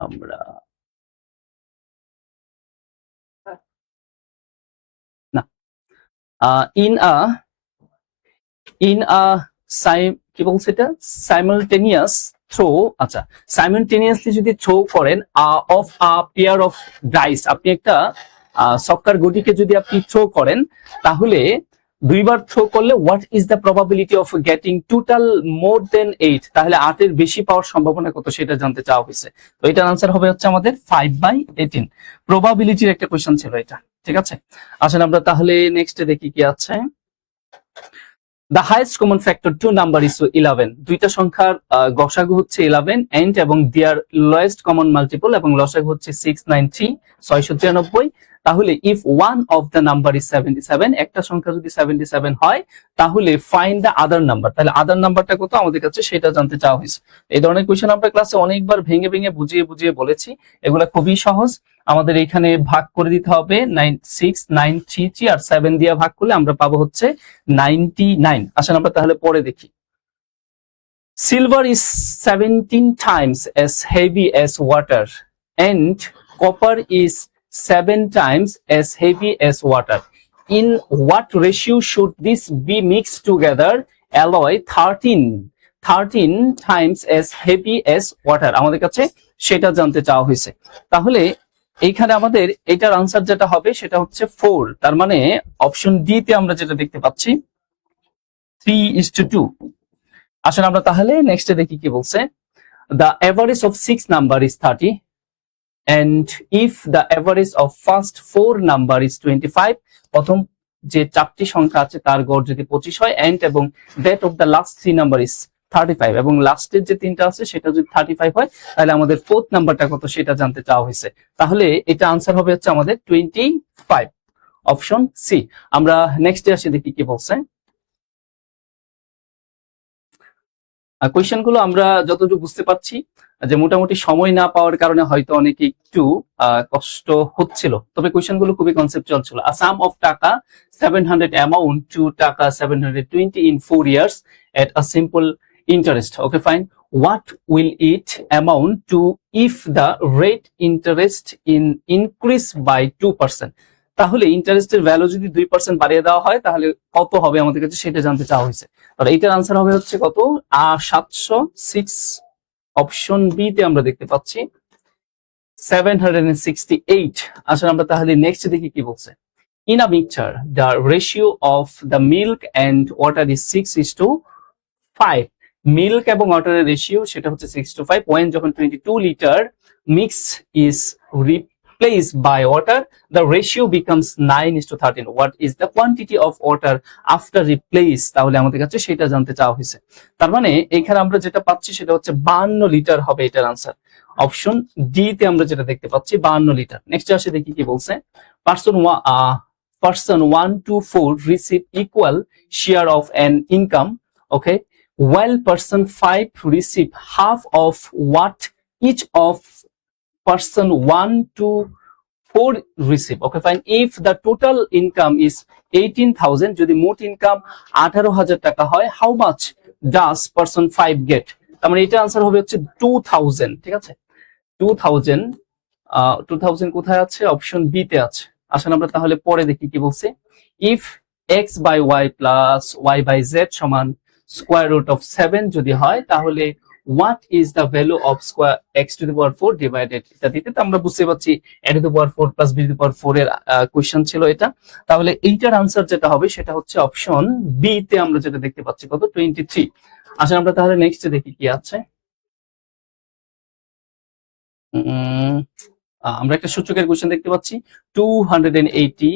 আমরা না ইন আ কি বলছে এটা, সাইমালটেনিয়াস থ্রো। আচ্ছা, সাইমালটেনিয়াসলি যদি থ্রো করেন of a pair of dice, আপনি একটা সক্কার গুটিকে যদি আপনি থ্রো করেন, তাহলে দুইবার থ্রো করলে what is the probability of getting total more than 8, তাহলে 8 এর বেশি পাওয়ার সম্ভাবনা কত সেটা জানতে চাওয়া হয়েছে। তো এটার আনসার হবে হচ্ছে আমাদের 5/18। প্রবাবিলিটির একটা কোশ্চেন ছিল এটা, ঠিক আছে। আসলে আমরা তাহলে নেক্সটে দেখি কি আছে। The highest common factor to number is 11. দুইটা সংখ্যার গসাগু হচ্ছে 11 and এবং their lowest common multiple এবং লসাগু হচ্ছে 693 693। তাহলে if one of the number is 77, একটা সংখ্যা যদি 77 হয়, তাহলে find the other number, তাহলে আদার নাম্বারটা কত আমাদের কাছে সেটা জানতে চাওয়া হয়েছে। এই ধরনের কোশ্চেন আমরা ক্লাসে অনেকবার ভেঙে ভেঙে বুঝিয়ে বলেছি, এগুলা খুবই সহজ। আমাদের এখানে ভাগ করে দিতে হবে 96933 আর 7 দিয়ে ভাগ করলে আমরা পাবো হচ্ছে 99। আসলে আমরা তাহলে পরে দেখি। Silver is 17 times as heavy as water and copper is 7 times as heavy as water. In what ratio should this be mixed together? Alloy 13 times as heavy as water, আমাদের কাছে সেটা জানতে চাওয়া হয়েছে। তাহলে এইখানে আমাদের এটার আনসার যেটা হবে সেটা হচ্ছে 4। তার মানে অপশন ডি তে আমরা যেটা দেখতে পাচ্ছি 3:2। আসলে আমরা তাহলে নেক্সটে দেখি কি বলছে। The average of 6 number is 30 and if the average of first 4 number is 25, প্রথম যে 4টি সংখ্যা আছে তার গড় যদি 25 হয় and এবং that of the last 3 number is 35 এবং লাস্টের যে তিনটা আছে সেটা যদি 35 হয়, তাহলে আমাদের ফোর্থ নাম্বারটা কত সেটা জানতে চাওয়া হয়েছে। তাহলে এটা আনসার হবে হচ্ছে আমাদের 25, অপশন সি। আমরা নেক্সটে আসি, দেখি কি বলছে। কোয়েশ্চেন গুলো আমরা যতটুকু বুঝতে পারছি যে মোটামুটি সময় না পাওয়ার কারণে হয়তো অনেকে একটু কষ্ট হচ্ছিল, তবে কোয়েশ্চেন গুলো খুবই কনসেপচুয়াল ছিল। আ সাম অফ টাকা 700 অ্যামাউন্ট টু টাকা 720 in 4 years at a simple interest. Okay, fine. What will it amount to if the rate interest increase by 2%? তাহলে ইন্টারেস্টের ভ্যালু যদি 2% বাড়িয়ে দেওয়া হয় তাহলে কত হবে আমাদের কাছে সেটা জানতে চাওয়া হয়েছে। তাহলে এইটার আনসার হবে হচ্ছে কত, 706। অপশন বি তে আমরা দেখতে পাচ্ছি 768। আসলে আমরা তাহলে নেক্সট দেখি কি বলছে। In a mixture, the ratio of the milk and water is 6:5. Milk এবং ওয়াটারের রেশিও সেটা হচ্ছে 6:5। when যখন 22 litre mix is replaced by water, the ratio becomes 9:13. What is the quantity of water after replace? তাহলে আমাদের কাছে সেটা জানতে চাওয়া হয়েছে। তার মানে এখানে আমরা যেটা পাচ্ছি সেটা হচ্ছে 52 লিটার হবে এটার আনসার। অপশন ডি তে আমরা যেটা দেখতে পাচ্ছি 52 লিটার। নেক্সট আসে দেখি কি বলছে। Person 1 to 4 receive equal share of an income, okay, while person 5 receive half of what each of person 1 to 4 receive. Okay, fine. If the total income is 18,000, যদি মোট ইনকাম 18,000 টাকা হয়, how much does person 5 get? তার মানে এটা answer হবে হচ্ছে 2000। ঠিক আছে, 2000 কোথায় আছে? অপশন বি তে আছে। আসলে আমরা তাহলে পরে দেখি কি বলছে। If x by y plus y by z সমান square root of 7 যদি হয়, তাহলে what is the value of square x to the power 4 divided এটা দিতে। তো আমরা বুঝতে পারছি a to the power 4 plus b to the power 4 এর কোশ্চেন ছিল এটা। তাহলে এইটার আনসার যেটা হবে সেটা হচ্ছে অপশন বি তে আমরা যেটা দেখতে পাচ্ছি কত, 23। আসলে আমরা তাহলে নেক্সট দেখি কি আছে। আমরা একটা সূচকের কোশ্চেন দেখতে পাচ্ছি 280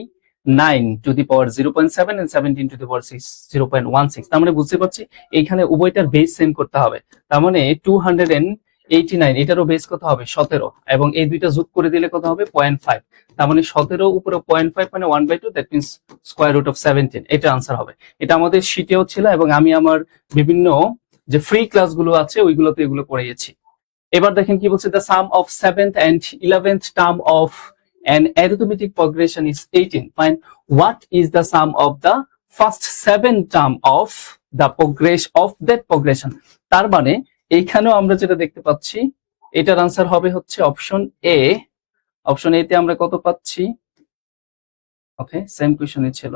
9 to the power 0.7 and 17 to the power 0.16। তার মানে বুঝতে পারছি এইখানে উভয়টার বেস সেম করতে হবে। তার মানে 289 এটারও বেস কত হবে 17, এবং এই দুইটা যোগ করে দিলে কত হবে 0.5। তার মানে 17 উপরে 0.5 মানে 1/2, that means square root of 17। এটা আনসার হবে। এটা আমাদের শীটেও ছিল এবং আমি আমার বিভিন্ন যে ফ্রি ক্লাসগুলো আছে ওইগুলোতে এগুলো করিয়েছি। এবার দেখেন কি বলছে, the some of 7th and 11th term of an arithmetic progression is 18. Find what is the sum of the first 7 term of the that progression. তার মানে এইখানেও আমরা যেটা দেখতে পাচ্ছি এটার আনসার হবে হচ্ছে অপশন এ। অপশন এ তে আমরা কত পাচ্ছি? ওকে, সেম কোশ্চেনই ছিল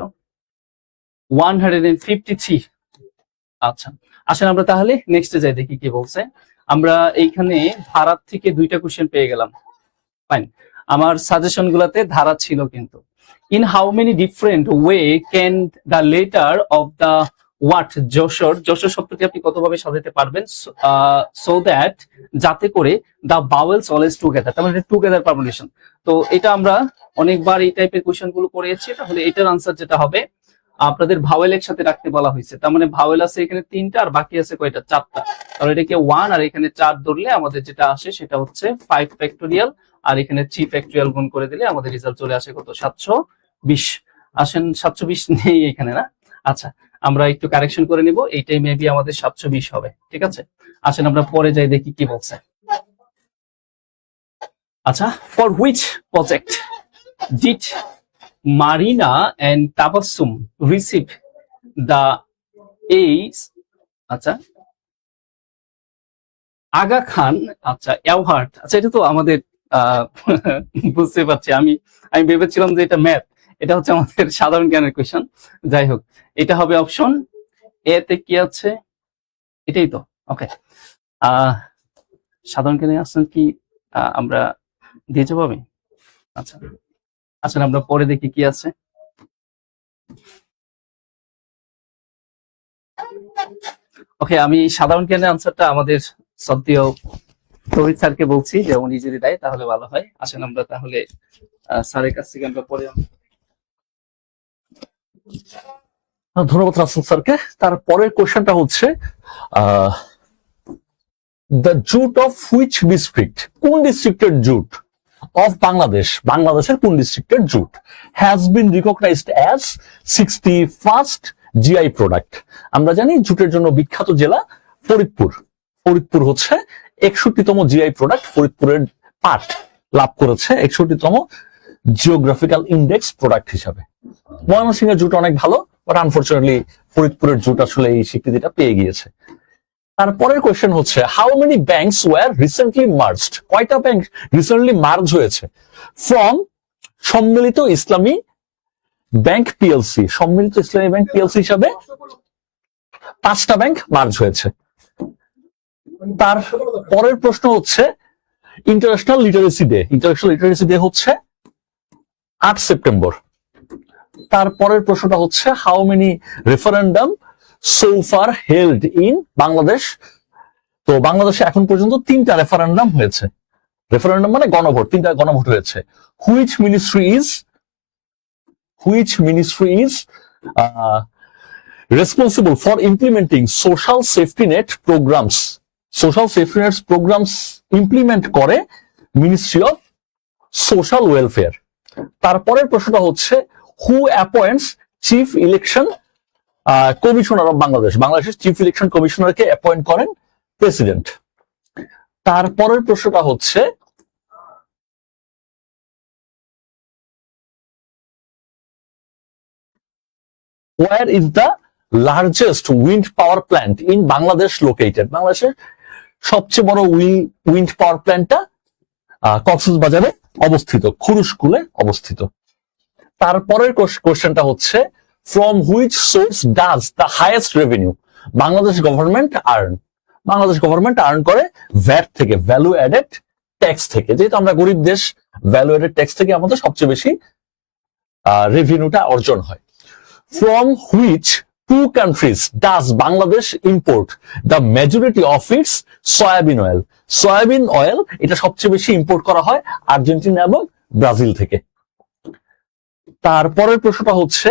153। আচ্ছা, আসেন আমরা তাহলে নেক্সটে যাই, দেখি কি বলছে। আমরা এইখানে ধারার থেকে দুইটা কোশ্চেন পেয়ে গেলাম। ফাইন, আমার সাজেশন গুলাতে ধারা ছিল কিন্তু। In how many different way can the letter of the word Jessore শব্দটি আপনি কতভাবে সাজাতে পারবেন সো দ্যাট যাতে করে দ্য ভাওয়েলস অলওয়েজ টুগেদার, তার মানে টুগেদার পারমুলেশন। তো এটা আমরা অনেকবার এই টাইপের কোশ্চেন গুলো করেছি। তাহলে এটার আনসার যেটা হবে, আপনাদের ভাওয়েল একসাথে রাখতে বলা হয়েছে। তার মানে ভাওয়েল আছে এখানে 3টা আর বাকি আছে কয়টা? 4টা। তাহলে এটাকে 1 আর এখানে 4 ধরলে আমাদের যেটা আসে সেটা হচ্ছে 5 ফ্যাক্টোরিয়াল, আর এখানে 3 ফ্যাক্টোরিয়াল গুণ করে দিলে আমাদের রেজাল্ট চলে আসে কত? 720। আসেন 720 নেই এখানে, না? আচ্ছা, আমরা একটু কারেকশন করে নিব, এইটাই মেবি আমাদের 720 হবে। ঠিক আছে, আসেন আমরা পরে যাই, দেখি কি বলছে। আচ্ছা, for which project did Marina and Tabassum receive the A's, আচ্ছা, আগা খান, আচ্ছা, অ্যাওয়ার্ড। আচ্ছা, এটা তো আমাদের বুঝতে পারছি, আমি ভেবেছিলাম যে এটা ম্যাথ, এটা হচ্ছে আমাদের সাধারণ জ্ঞানের কোয়েশ্চেন। যাই হোক, এটা হবে অপশন এ তে। কি আছে? এটাই তো। ওকে, সাধারণ জ্ঞানে আসছেন কি আমরা দিয়ে যাবো আমি। আচ্ছা, আসলে আমরা পরে দেখি কি আছে। ওকে, আমি সাধারণ জ্ঞানের আনসারটা আমাদের সদ্য রোহিত স্যারকে বলছি যে উনি যদি দেয় তাহলে ভালো হয়। আসেন আমরা তাহলে স্যারের কাছ থেকে আমরা পরে। ধন্যবাদ রাসেল স্যারকে। তারপরের কোশ্চেনটা হচ্ছে the jute of which district, কোন ডিস্ট্রিক্টের জুট অফ বাংলাদেশের কোন ডিস্ট্রিক্টের jute has been recognized as 61st GI product. আমরা জানি জুটের জন্য বিখ্যাত জেলা ফরিদপুর হচ্ছে 61তম জিআই প্রোডাক্ট। ফরিদপুরের পাট লাভ করেছে 61তম জিওগ্রাফিক্যাল ইন্ডেক্স প্রোডাক্ট হিসাবে। ময়মনসিংহের জুট অনেক ভালো, বাট আনফরচুনেটলি ফরিদপুরের জুট আসলে এই স্বীকৃতিটা পেয়ে গিয়েছে। তারপরের কোয়েশ্চেন হচ্ছে how many banks were recently merged, কয়টা ব্যাংক রিসেন্টলি মার্জ হয়েছে from Sammilito Islami bank PLC. সম্মিলিত ইসলামী ব্যাংক পিএলসি হিসাবে 5টা ব্যাংক মার্জ হয়েছে। তার পরের প্রশ্ন হচ্ছে ইন্টারন্যাশনাল লিটারেসি ডে হচ্ছে 8 সেপ্টেম্বর। তারপরের প্রশ্নটা হচ্ছে how many referendum so far held in Bangladesh. তো বাংলাদেশে এখন পর্যন্ত 3টা রেফারেন্ডাম হয়েছে। রেফারেন্ডাম মানে গণভোট, 3টা গণভোট হয়েছে। Which ministry is responsible for implementing social safety net programmes. Social safety net programmes implement করে মিনিস্ট্রি অফ সোশ্যাল ওয়েলফেয়ার। তারপরের প্রশ্নটা হচ্ছে who appoints chief election commissioner of বাংলাদেশের চিফ ইলেকশন কমিশনারকে অ্যাপয়েন্ট করেন প্রেসিডেন্ট। তারপরের প্রশ্নটা হচ্ছে where is the largest wind power plant in Bangladesh located? বাংলাদেশের সবচেয়ে বড় উইন্ড পাওয়ার প্ল্যান্টটা কক্সবাজারে অবস্থিত, খুরুশকুলে অবস্থিত। তারপরের কোশ্চেনটা হচ্ছে from which source does the highest revenue Bangladesh government earn করে ভ্যাট থেকে, ভ্যালু অ্যাডেড ট্যাক্স থেকে। যেহেতু আমরা গরিব দেশ, ভ্যালু অ্যাডেড ট্যাক্স থেকে আমাদের সবচেয়ে বেশি রেভিনিউটা অর্জন হয়। From which 2 countries does Bangladesh import the majority of its soybean oil? Soybean oil এটা সবচেয়ে বেশি ইম্পোর্ট করা হয় আর্জেন্টিনা এবং ব্রাজিল থেকে। তারপরের প্রশ্নটা হচ্ছে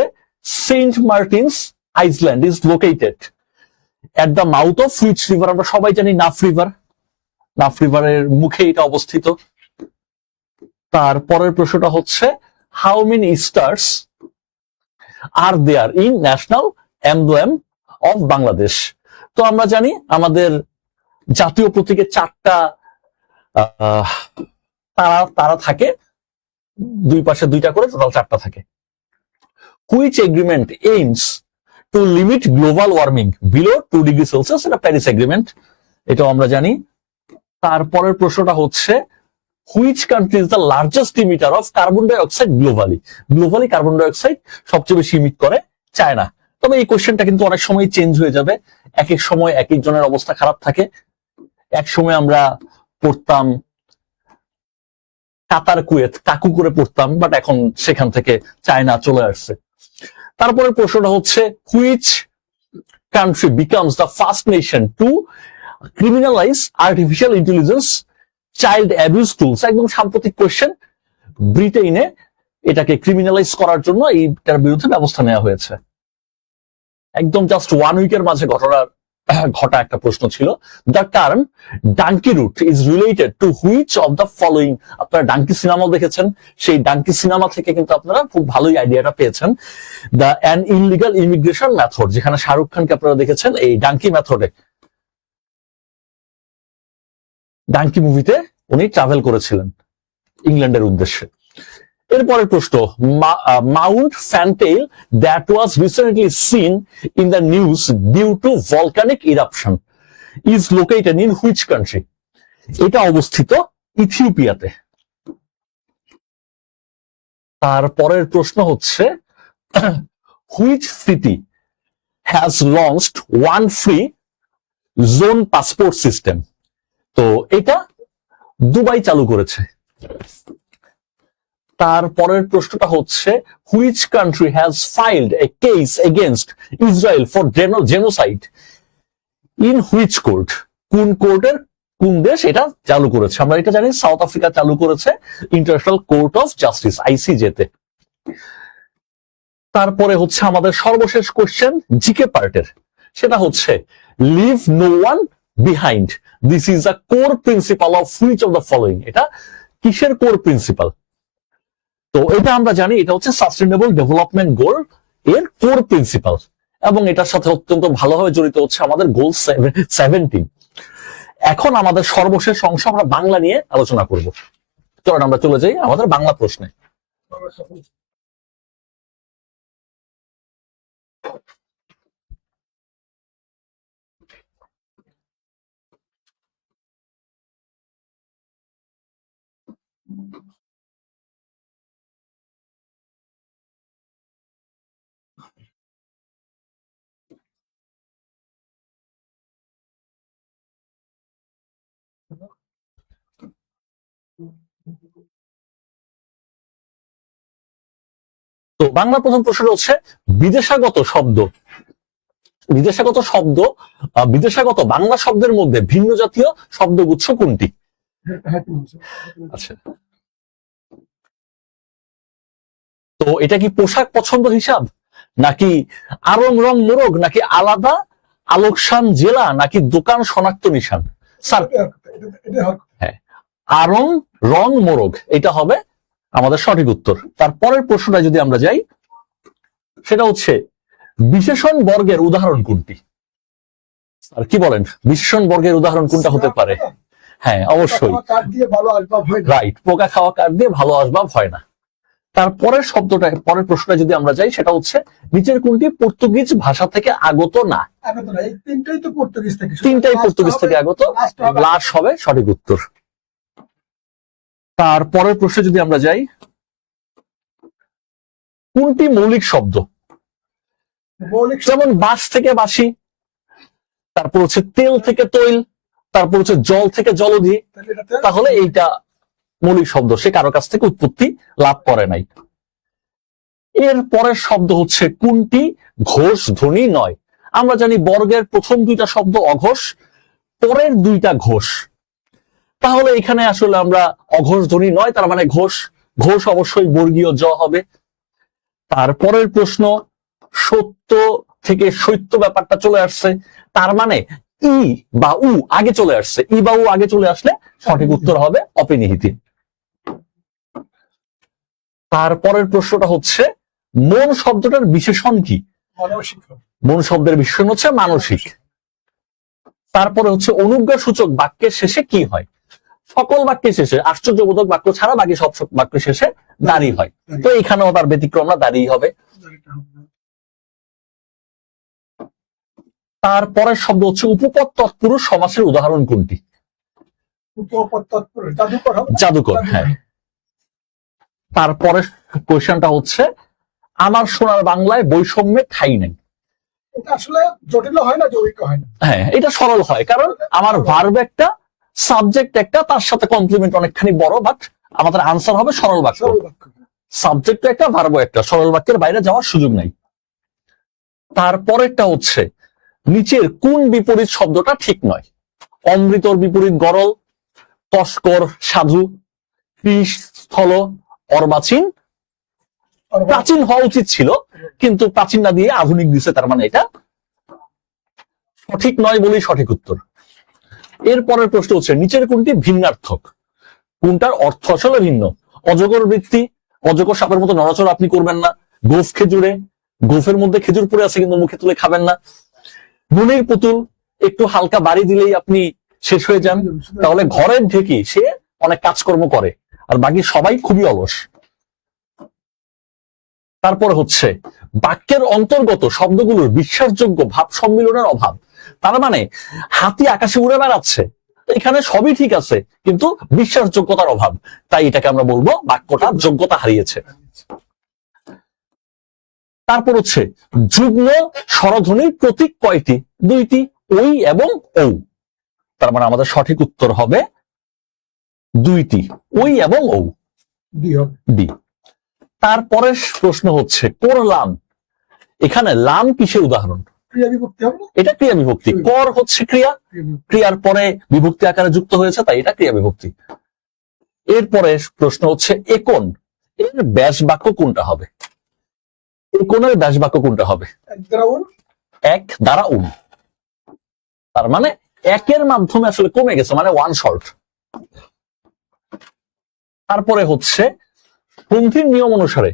Saint Martin's Island is located at the mouth of which river? আমরা সবাই জানি নাফ রিভার, নাফ রিভারের মুখে এটা অবস্থিত। তারপরের প্রশ্নটা হচ্ছে how many stars are there in national emblem of Bangladesh? তো আমরা জানি আমাদের জাতীয় প্রতীকে 4টা তারা তারা থাকে, দুই পাশে 2টা করে, টোটাল 4টা থাকে। Which agreement aims to limit global warming below 2 degree Celsius? এটা প্যারিস এগ্রিমেন্ট, এটাও আমরা জানি। তারপরের প্রশ্নটা হচ্ছে which country is the largest emitter of carbon dioxide globally? Globally carbon dioxide সবচেয়ে বেশি ইমিট করে চায়না। তবে এই কোশ্চেনটা কিন্তু অনেক সময় চেঞ্জ হয়ে যাবে, এক এক সময় এক একজনের অবস্থা খারাপ থাকে। এক সময় আমরা পড়তাম কাতার কুয়েত কাকু করে পড়তাম, বাট এখন সেখান থেকে চায়না চলে আসছে। তারপরে প্রশ্নটা হচ্ছে which country becomes the first nation to criminalize artificial intelligence child abuse tools? একদম সাম্প্রতিক কোশ্চেন। ব্রিটেনে এটাকে ক্রিমিনালাইজ করার জন্য এইটার বিরুদ্ধে ব্যবস্থা নেওয়া হয়েছে। একদম জাস্ট 1 উইকের মাঝে ঘটা একটা প্রশ্ন ছিল। The term dunki route is related to which of the following? আপনারা ডাঙ্কি সিনেমাও দেখেছেন, সেই ডাঙ্কি সিনেমা থেকে কিন্তু আপনারা খুব ভালোই আইডিয়াটা পেয়েছেন। The an illegal immigration method, যেখানে শাহরুখ খানকে আপনারা দেখেছেন এই ডাঙ্কি মেথডে, ডাঙ্কি মুভিতে উনি ট্রাভেল করেছিলেন ইংল্যান্ডের উদ্দেশ্যে। এরপরের প্রশ্ন Mount Fentale that was recently seen in the news due to volcanic eruption is located in which country? এটা অবস্থিত ইথিওপিয়াতে। তারপরের প্রশ্ন হচ্ছে which city has launched one free zone passport system? তো এটা দুবাই চালু করেছে। তারপরের প্রশ্নটা হচ্ছে which country has filed a case against Israel for genocide in which court? কোন কোর্টের, কোন দেশ এটা চালু করেছে? আমরা এটা জানি সাউথ আফ্রিকা চালু করেছে international court of justice ICJ তে। তারপরে হচ্ছে আমাদের সর্বশেষ কোশ্চেন জিকে পার্টের, সেটা হচ্ছে leave no one behind, this is a core principal of which of the following? এটা কিসের কোর প্রিন্সিপাল? তো এটা আমরা জানি এটা হচ্ছে সাস্টেনেবল ডেভেলপমেন্ট গোল এর কোর প্রিন্সিপাল, এবং এটার সাথে অত্যন্ত ভালোভাবে জড়িত হচ্ছে আমাদের গোল 17। এখন আমাদের সর্বশেষ অংশ আমরা বাংলা নিয়ে আলোচনা করব। চলুন আমরা চলে যাই আমাদের বাংলা প্রশ্নে। তো বাংলা প্রথম প্রশ্ন হচ্ছে বিদেশাগত শব্দ, বিদেশাগত বাংলা শব্দের মধ্যে ভিন্ন জাতীয় শব্দগুচ্ছ কোনটি? আচ্ছা, তো এটা কি পোশাক পছন্দ হিসাব, নাকি আরং রং মোরগ, নাকি আলাদা আলোকসান জেলা, নাকি দোকান শনাক্ত নিশান? স্যার হ্যাঁ, আরং রং মোরগ এটা হবে আমাদের সঠিক উত্তর। তারপরের প্রশ্নটা যদি আমরা যাই, সেটা হচ্ছে বিশেষণ বর্গের উদাহরণ কোনটি? আর কি বলেন, বিশেষণ বর্গের উদাহরণ কোনটা হতে পারে? হ্যাঁ অবশ্যই রাইট, পোকা খাওয়া কাঠ দিয়ে ভালো আসবাব হয় না। তারপরের শব্দটা, পরের প্রশ্নটা যদি আমরা যাই, সেটা হচ্ছে নিচের কোনটি পর্তুগিজ ভাষা থেকে আগত না? তিনটাই পর্তুগিজ থেকে আগত, লাশ হবে সঠিক উত্তর। তারপরের প্রশ্নে যদি আমরা যাই, কোনটি মৌলিক শব্দ? যেমন বাঁশ থেকে বাঁশি, তারপর হচ্ছে তেল থেকে তৈল, তারপর হচ্ছে জল থেকে জলধি। তাহলে এইটা মৌলিক শব্দ, সে কারো কাছ থেকে উৎপত্তি লাভ করে নাই। এর পরের শব্দ হচ্ছে কোনটি ঘোষ ধ্বনি নয়? আমরা জানি বর্গের প্রথম 2টা শব্দ অঘোষ, পরের 2টা ঘোষ। তাহলে এখানে আসলে আমরা অঘোষ ধ্বনি নয়, তার মানে ঘোষ, ঘোষ অবশ্যই বর্গীয় জ হবে। তারপরের প্রশ্ন, সত্য থেকে সত্য ব্যাপারটা চলে আসছে, তার মানে ই বা উ আগে চলে আসছে, ই বা উ আগে চলে আসলে সঠিক উত্তর হবে অপিনিহিতি। তারপরের প্রশ্নটা হচ্ছে মন শব্দটার বিশেষণ কি? মানসিক মন শব্দের বিশেষণ হচ্ছে মানসিক। তারপরে হচ্ছে অনুজ্ঞা সূচক বাক্যের শেষে কি হয়? সকল বাক্যের শেষে, আশ্চর্যবোধক বাক্য ছাড়া বাকি সব বাক্যের শেষে দাঁড়ি হয়। তো এখানেও তার ব্যতিক্রম না, দাঁড়িয়ে হবে। তারপরের শব্দ হচ্ছে উপপদ তৎপুরুষ সমাসের উদাহরণ কোনটি? উপপদ তৎপুরুষ জাদুকর হবে। জাদুকর, হ্যাঁ। তারপরে কোয়েশ্চেনটা হচ্ছে আমার সোনার বাংলায় বৈষম্যে ঠাঁই নেই। এটা আসলে জটিল হয় না, যৌগিক হয় না। হ্যাঁ, এটা সরল হয়, কারণ আমার ভার্ব একটা, সাবজেক্ট একটা, তার সাথে কমপ্লিমেন্ট অনেকখানি বড়, বাট আমাদের আনসার হবে সরল বাক্য। সরল বাক্য। সাবজেক্ট একটা, ভার্ব একটা, সরল বাক্যের বাইরে যাওয়ার সুযোগ নাই। তারপরেরটা হচ্ছে নিচের কোন বিপরীত শব্দটা ঠিক নয়? অমৃতর বিপরীত গরল, তস্কর সাধু, কৃষ স্থল, অর্বাচীন। প্রাচীন হওয়া উচিত ছিল, কিন্তু প্রাচীন না দিয়ে আধুনিক দিছে, তার মানে এটা সঠিক নয় বলেই সঠিক উত্তর। এরপরের প্রশ্ন হচ্ছে নিচের কোনটি ভিন্নার্থক? কোনটার অর্থ আসলে ভিন্ন? অজগর বৃত্তি, অজগর সাপের মতো নড়াচড়া আপনি করবেন না। গোফ খেজুরে, গোফের মধ্যে খেজুর পড়ে আছে কিন্তু মুখে তুলে খাবেন না। নুনের পুতুল, একটু হালকা বাড়ি দিলেই আপনি শেষ হয়ে যান। তাহলে ঘরের ঢেকি, সে অনেক কাজকর্ম করে, আর বাকি সবাই খুবই অলস। তারপর হচ্ছে বাক্যের অন্তর্গত শব্দগুলোর বিশ্বাসযোগ্য ভাব সম্মিলনের অভাব। তার মানে হাতি আকাশে উড়ে বেড়াচ্ছে, এখানে সবই ঠিক আছে, কিন্তু বিশ্বাসযোগ্যতার অভাব, তাই এটাকে আমরা বলবো বাক্যটার যোগ্যতা হারিয়েছে। তারপর হচ্ছে যুগ্ম স্বরধ্বনির প্রতীক কয়টি? দুইটি, ওই এবং ও। তার মানে আমাদের সঠিক উত্তর হবে দুইটি, ওই এবং ও, ডি হবে। ডি। তারপরে প্রশ্ন হচ্ছে করলাম, এখানে লাম কিসের উদাহরণ? ক্রিয়া বিভক্তি হবে না? এটা ক্রিয়া বিভক্তি। কর হচ্ছে ক্রিয়া, ক্রিয়ার পরে বিভক্তি আকারে যুক্ত হয়েছে, তাই এটা ক্রিয়া বিভক্তি। এরপরে প্রশ্ন হচ্ছে একন, এর ব্যাস বাক্য কোনটা হবে? একনের ব্যাস বাক্য কোনটা হবে? এক দ্বারা উন। এক দ্বারা উন। তার মানে একের মাধ্যমে আসলে কমে গেছে, মানে ওয়ান শর্ট। তারপরে হচ্ছে সন্ধির নিয়ম অনুসারে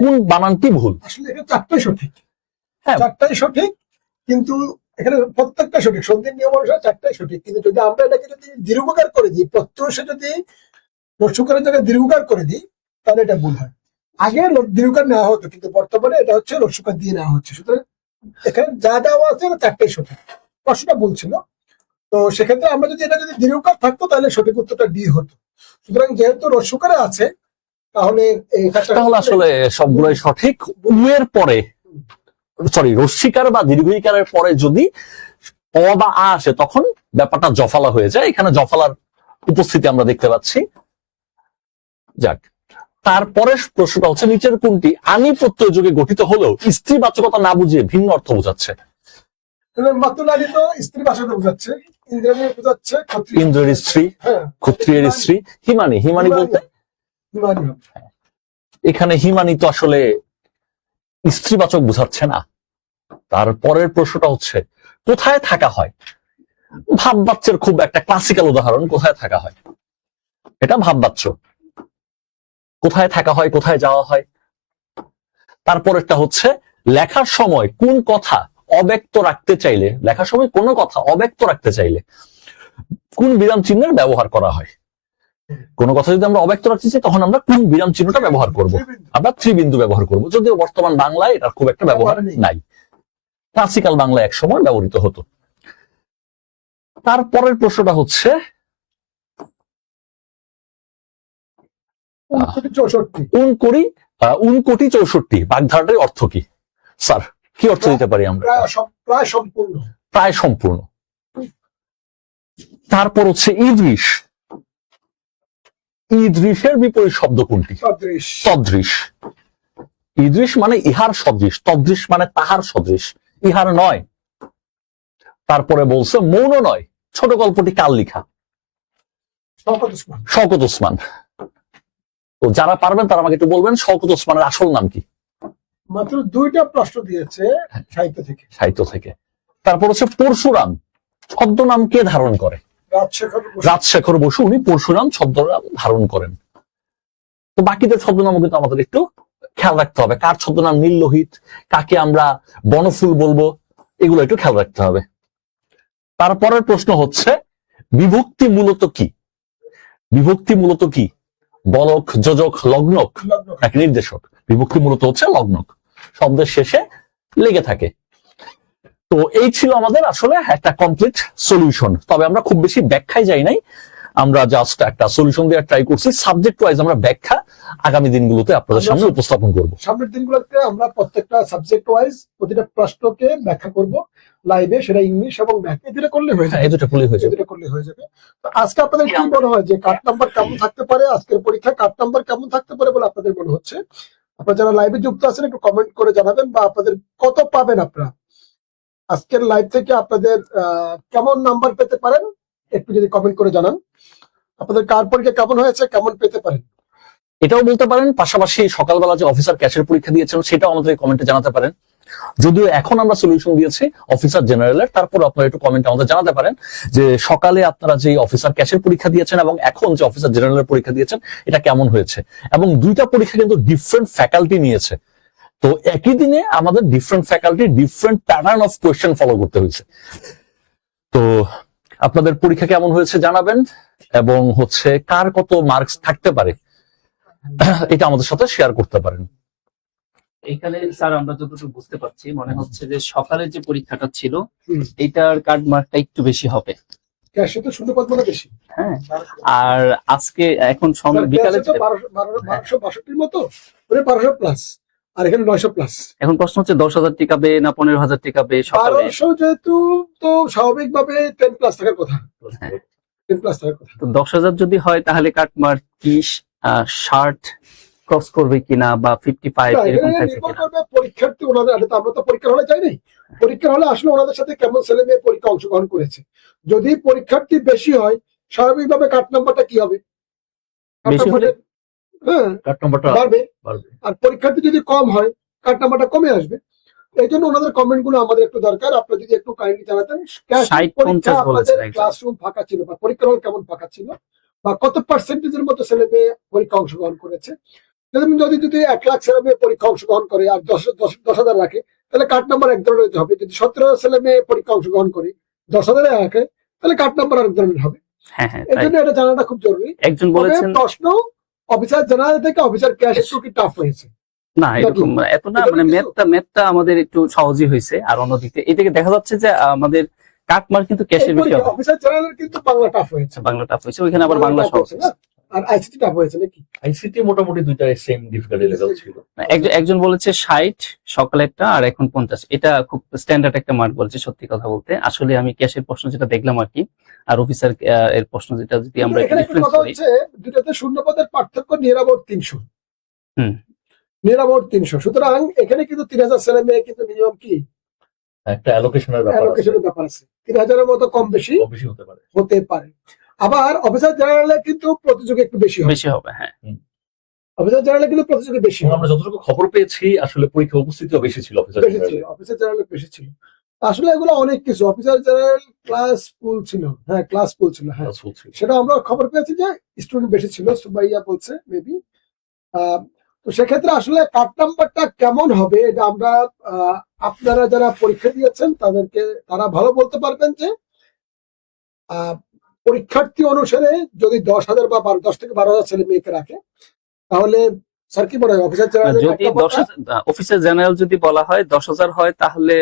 কোন বানানটি ভুল? আসলে এটা চারটাই সঠিক। হ্যাঁ। চারটাই সঠিক, কিন্তু এখানে প্রত্যেকটা সঠিক, সন্ধির নিয়ম অনুসারে চারটাই সঠিক। কিন্তু যদি আমরা এটাকে যদি দীর্ঘকার করে দিই, প্রত্যুষে যদি রস্যকারের জায়গায় দীর্ঘকার করে দিই, তাহলে এটা ভুল হয়। আগে দীর্ঘকার নেওয়া হতো, কিন্তু বর্তমানে এটা হচ্ছে রস্যকার দিয়ে নেওয়া হচ্ছে। সুতরাং এখানে যা দেওয়া আছে চারটাই সঠিক। প্রশ্নটা বলছিল, তো সেক্ষেত্রে আমরা যদি এটা যদি দীর্ঘকার থাকতো তাহলে সঠিক উত্তরটা ডি হতো। সুতরাং যেহেতু রস্যকারে আছে, তাহলে তাহলে আসলে সবগুলোই সঠিক। উয়ের পরে, সরি, রস্যিকার বা দীর্ঘিকারের পরে যদি অ বা আ আসে, তখন ব্যাপারটা জফালা হয়ে যায়। এখানে জফালার উপস্থিতি আমরা দেখতে পাচ্ছি। যাক, তারপরে প্রশ্নটা হচ্ছে নিচের কোনটি আনি প্রত্যয় যোগে গঠিত হলেও স্ত্রীবাচকতা না বুঝিয়ে ভিন্ন অর্থ বোঝাচ্ছে? মাতুলারি তো স্ত্রী ভাষাতে বোঝাচ্ছে, ইন্দ্রাণী বোঝাচ্ছে ইন্দ্রের স্ত্রী, হ্যাঁ, ক্ষত্রিয়ের স্ত্রী। হিমানি, হিমানি বলতে হিমানী হবে। এখানে হিমানি তো আসলে স্ত্রীবাচক বোঝাচ্ছে না। তারপরের প্রশ্নটা হচ্ছে কোথায় থাকা হয়? ভাববাচ্যের খুব একটা ক্লাসিক্যাল উদাহরণ, কোথায় থাকা হয়, এটা ভাববাচ্য। কোথায় থাকা হয়, কোথায় যাওয়া হয়। তারপরেরটা হচ্ছে লেখার সময় কোন কথা অব্যক্ত রাখতে চাইলে, লেখার সময় কোনো কথা অব্যক্ত রাখতে চাইলে কোন বিরাম চিহ্নের ব্যবহার করা হয়? কোনো কথা যদি আমরা অব্যক্ত রাখতে চাই, তখন আমরা কোন বিরাম চিহ্নটা ব্যবহার করব? আমরা ত্রিবিন্দু ব্যবহার করব, যদিও বর্তমান বাংলায় এটার খুব একটা ব্যবহার নাই। ক্লাসিক্যাল বাংলায় এক সময় ব্যবহৃত হতো। তারপরের প্রশ্নটা হচ্ছে 64 উনকোটি 64 বাগধারাটির অর্থ কি? স্যার, কি অর্থ দিতে পারি আমরা? প্রায় সম্পূর্ণ। প্রায় সম্পূর্ণ। তারপর হচ্ছে ইদৃশ, ইদৃশের বিপরীত শব্দ কোনটি? তদৃশ। ইদৃশ মানে ইহার সদৃশ, তদৃশ মানে তাহার সদৃশ, ইহার নয়। তারপরে বলছে মৌন নয়, ছোট গল্পটি কার লিখা? শওকত ওসমান। তো যারা পারবেন তারা আমাকে একটু বলবেন শওকত ওসমানের আসল নাম কি? মাত্র 2টা প্রশ্ন দিয়েছে সাহিত্য থেকে। সাহিত্য থেকে। তারপর হচ্ছে পরশুরাম ছদ্মনাম কে ধারণ করে? রাজশেখর বসু। রাজশেখর বসু, উনি পরশুরাম ছদ্মনাম ধারণ করেন। তো বাকিদের ছদ্মনামও কিন্তু আমাদের একটু খেয়াল রাখতে হবে, কার ছদ্মনাম নীললোহিত, কাকে আমরা বনফুল বলবো, এগুলো একটু খেয়াল রাখতে হবে। তারপরের প্রশ্ন হচ্ছে বিভক্তি মূলত কি? বিভক্তি মূলত কি? বলক, যোজক, লগ্নক নাকি নির্দেশক? বিভক্তি মূলত হচ্ছে লগ্নক, শব্দের শেষে লেগে থাকে। তো এই ছিল আমাদের আসলে একটা কমপ্লিট সলিউশন। তবে আমরা খুব বেশি ব্যাখ্যায় যাই নাই, আমরা জাস্ট একটা সলিউশন দেওয়ার ট্রাই করছি। সাবজেক্ট ওয়াইজ আমরা ব্যাখ্যা আগামী দিনগুলোতে আপনাদের সামনে উপস্থাপন করব। সামনের দিনগুলোতে আমরা প্রত্যেকটা সাবজেক্ট ওয়াইজ প্রতিটা প্রশ্নকে ব্যাখ্যা করব লাইভে, সেটা ইংলিশ এবং ম্যাথ, এই দুটো করলে হয়ে যাবে। এই দুটো করলেই হয়ে এই যাবে। দুটো করলে হয়ে যাবে। তো আজকে আপনাদের কি মনে হয় যে কাট নাম্বার কেমন থাকতে পারে, আজকের পরীক্ষা কাট নাম্বার কেমন থাকতে পারে বলে আপনাদের মনে হচ্ছে? আপনারা যারা লাইভে যুক্ত আছেন একটু কমেন্ট করে জানাবেন, বা আপনাদের কত পাবেন আপনারা আজকের লাইভ থেকে, আপনাদের কেমন নাম্বার পেতে পারেন একটু যদি কমেন্ট করে জানান। আপনাদের কার পরীক্ষা কেমন হয়েছে, কেমন পেতে পারেন এটাও বলতে পারেন। পাশাপাশি সকালবেলা যে অফিসার ক্যাশের পরীক্ষা দিয়েছেন সেটাও আমাদের কমেন্টে জানাতে পারেন। যদিও এখন আমরা সলিউশন দিয়েছি অফিসার জেনারেলের, তারপর আপনারা একটু কমেন্টে আমাদের জানাতে পারেন যে সকালে আপনারা যে অফিসার ক্যাশের পরীক্ষা দিয়েছেন এবং এখন যে অফিসার জেনারেলের পরীক্ষা দিয়েছেন এটা কেমন হয়েছে। এবং দুইটা পরীক্ষা কিন্তু ডিফারেন্ট ফ্যাকাল্টি নিয়েছে, তো একই দিনে আমাদের different faculty different pattern of question follow করতে হয়েছে। তো আপনাদের পরীক্ষা কেমন হয়েছে জানাবেন, এবং হচ্ছে কার কত মার্কস থাকতে পারে এটা আমাদের সাথে শেয়ার করতে পারেন। এখানে স্যার আমরা যতটুকু বুঝতে পারছি মনে হচ্ছে যে সকালের যে পরীক্ষাটা ছিল হুম। এটার কার্ড মার্কটা একটু বেশি হবে। ক্যাশে তো শূন্যপদ মানে বেশি, হ্যাঁ, আর আজকে এখন বিকালে ক্যাশে তো 1262 মতো, মানে 1200 প্লাস, আর এখানে 900 প্লাস। এখন প্রশ্ন হচ্ছে 10,000 টিকাবে না 15,000 টিকাবে সকালে? 1200 যেহেতু, তো স্বাভাবিকভাবে 10 প্লাস থাকার কথা, হ্যাঁ, 10 প্লাস থাকার কথা। তো 10,000 যদি হয় তাহলে কার্ড মার্ক কি 60 ক্রস করবে কিনা বা 55 না, এরকম এখানে থাকবে নির্ভর কিনা? করবে পরীক্ষার্থী ওনাদের, আমরা তো পরীক্ষার হলে যাই নাই, পরীক্ষার হলে আসলে ওনাদের সাথে কেমন ছেলে মেয়ে পরীক্ষা অংশগ্রহণ করেছে। যদি পরীক্ষার্থী বেশি হয় স্বাভাবিকভাবে কাট নাম্বারটা কি হবে, কাট বেশি হলে নাম্বারটা হ্যাঁ কার্ড নাম্বারটা বাড়বে, বাড়বে। আর পরীক্ষার্থী যদি কম হয় কাট নাম্বারটা কমে আসবে। এই জন্য ওনাদের কমেন্ট গুলো আমাদের একটু দরকার, আপনারা যদি একটু কাইন্ডলি জানাতেন 60-50 বলেছেন একজন। ক্লাসরুম ফাঁকা ছিল বা পরীক্ষার হল কেমন ফাঁকা ছিল, বা কত পার্সেন্টেজের মতো ছেলে মেয়ে পরীক্ষা অংশগ্রহণ করেছে। যদি 1 লাখ ছেলে মেয়ে পরীক্ষা অংশগ্রহণ করে আর 10,000 রাখে, তাহলে কাট নাম্বার এক ধরনের হবে। যদি 17 ছেলে মেয়ে পরীক্ষা অংশগ্রহণ করে 10,000 রাখে, তাহলে কাট নাম্বার আরেক ধরনের হবে। হ্যাঁ হ্যাঁ, এই তাই জন্য এটা জানাটা খুব জরুরি। একজন তবে বলেছেন প্রশ্ন অফিসার জেনারেল থেকে অফিসার ক্যাশ একটু কি টাফ হয়েছে? না এরকম এত না, এটা মানে কিছু- ম্যাথটা আমাদের একটু সহজই হয়েছে। আর অন্যদিকে এই থেকে দেখা যাচ্ছে যে আমাদের কাট মার্ক কিন্তু ক্যাশের বেশি হবে। অফিসার জেনারেল কিন্তু বাংলা টাফ হয়েছে, বাংলা টাফ হয়েছে, ওইখানে আবার বাংলা tough সহজ হয়েছে না? আর আইসিটি টাফ হয়েছে নাকি? আইসিটি মোটামুটি দুইটাই সেম ডিফিকাল্টি লেভেল ছিল। একজন বলেছে 60 সকালেরটা আর এখন 50, এটা খুব স্ট্যান্ডার্ড একটা মার্ক বলেছে। সত্যি কথা বলতে আসলে আমি ক্যাশের প্রশ্ন যেটা দেখলাম আর কি, আর অফিসার এর প্রশ্ন যেটা যদি আমরা এখানে একটা ডিফারেন্স কথা করি, হচ্ছে দুটাতে শূন্যপদের পার্থক্য near about 300, hmm. Near about 300। সুতরাং এখানে কিন্তু 3,000 ছেলে মেয়ে কিন্তু মিনিমাম কি একটা অ্যালোকেশনের ব্যাপার আছে, অ্যালোকেশনের ব্যাপার আছে, 3,000-এর মতো কম বেশি কম বেশি হতে পারে। হতে পারে। আবার অফিসার জেনারেলে কিন্তু প্রতিযোগী একটু বেশি হবে, বেশি হবে। হ্যাঁ, অফিসার জেনারেলে কিন্তু প্রতিযোগী বেশি এবং হবে, আমরা যতটুকু খবর পেয়েছি আসলে পরীক্ষা উপস্থিতিও বেশি ছিল অফিসার বেশি ছিল, অফিসার জেনারেলে বেশি ছিল। আসলে এগুলো অনেক কিছু, অফিসার জেনারেল ক্লাস ফুল ছিল, হ্যাঁ ক্লাস ফুল ছিল, হ্যাঁ সেটা আমরা খবর পেয়েছি যে স্টুডেন্ট বেশি ছিল, সুবাইয়া বলছে মেবি। তো সেক্ষেত্রে আসলে কাট নাম্বারটা কেমন হবে এটা আমরা আপনারা যারা পরীক্ষা দিয়েছেন তারা ভালো বলতে পারবেন যে পরীক্ষার্থী অনুসারে যদি 10,000 বা 10 থেকে 12,000 ছেলে মেয়েকে রাখে, তাহলে স্যার কি মনে হয় অফিসার জেনারেল যদি অফিসার জেনারেল যদি বলা হয় 10,000 হয় তাহলে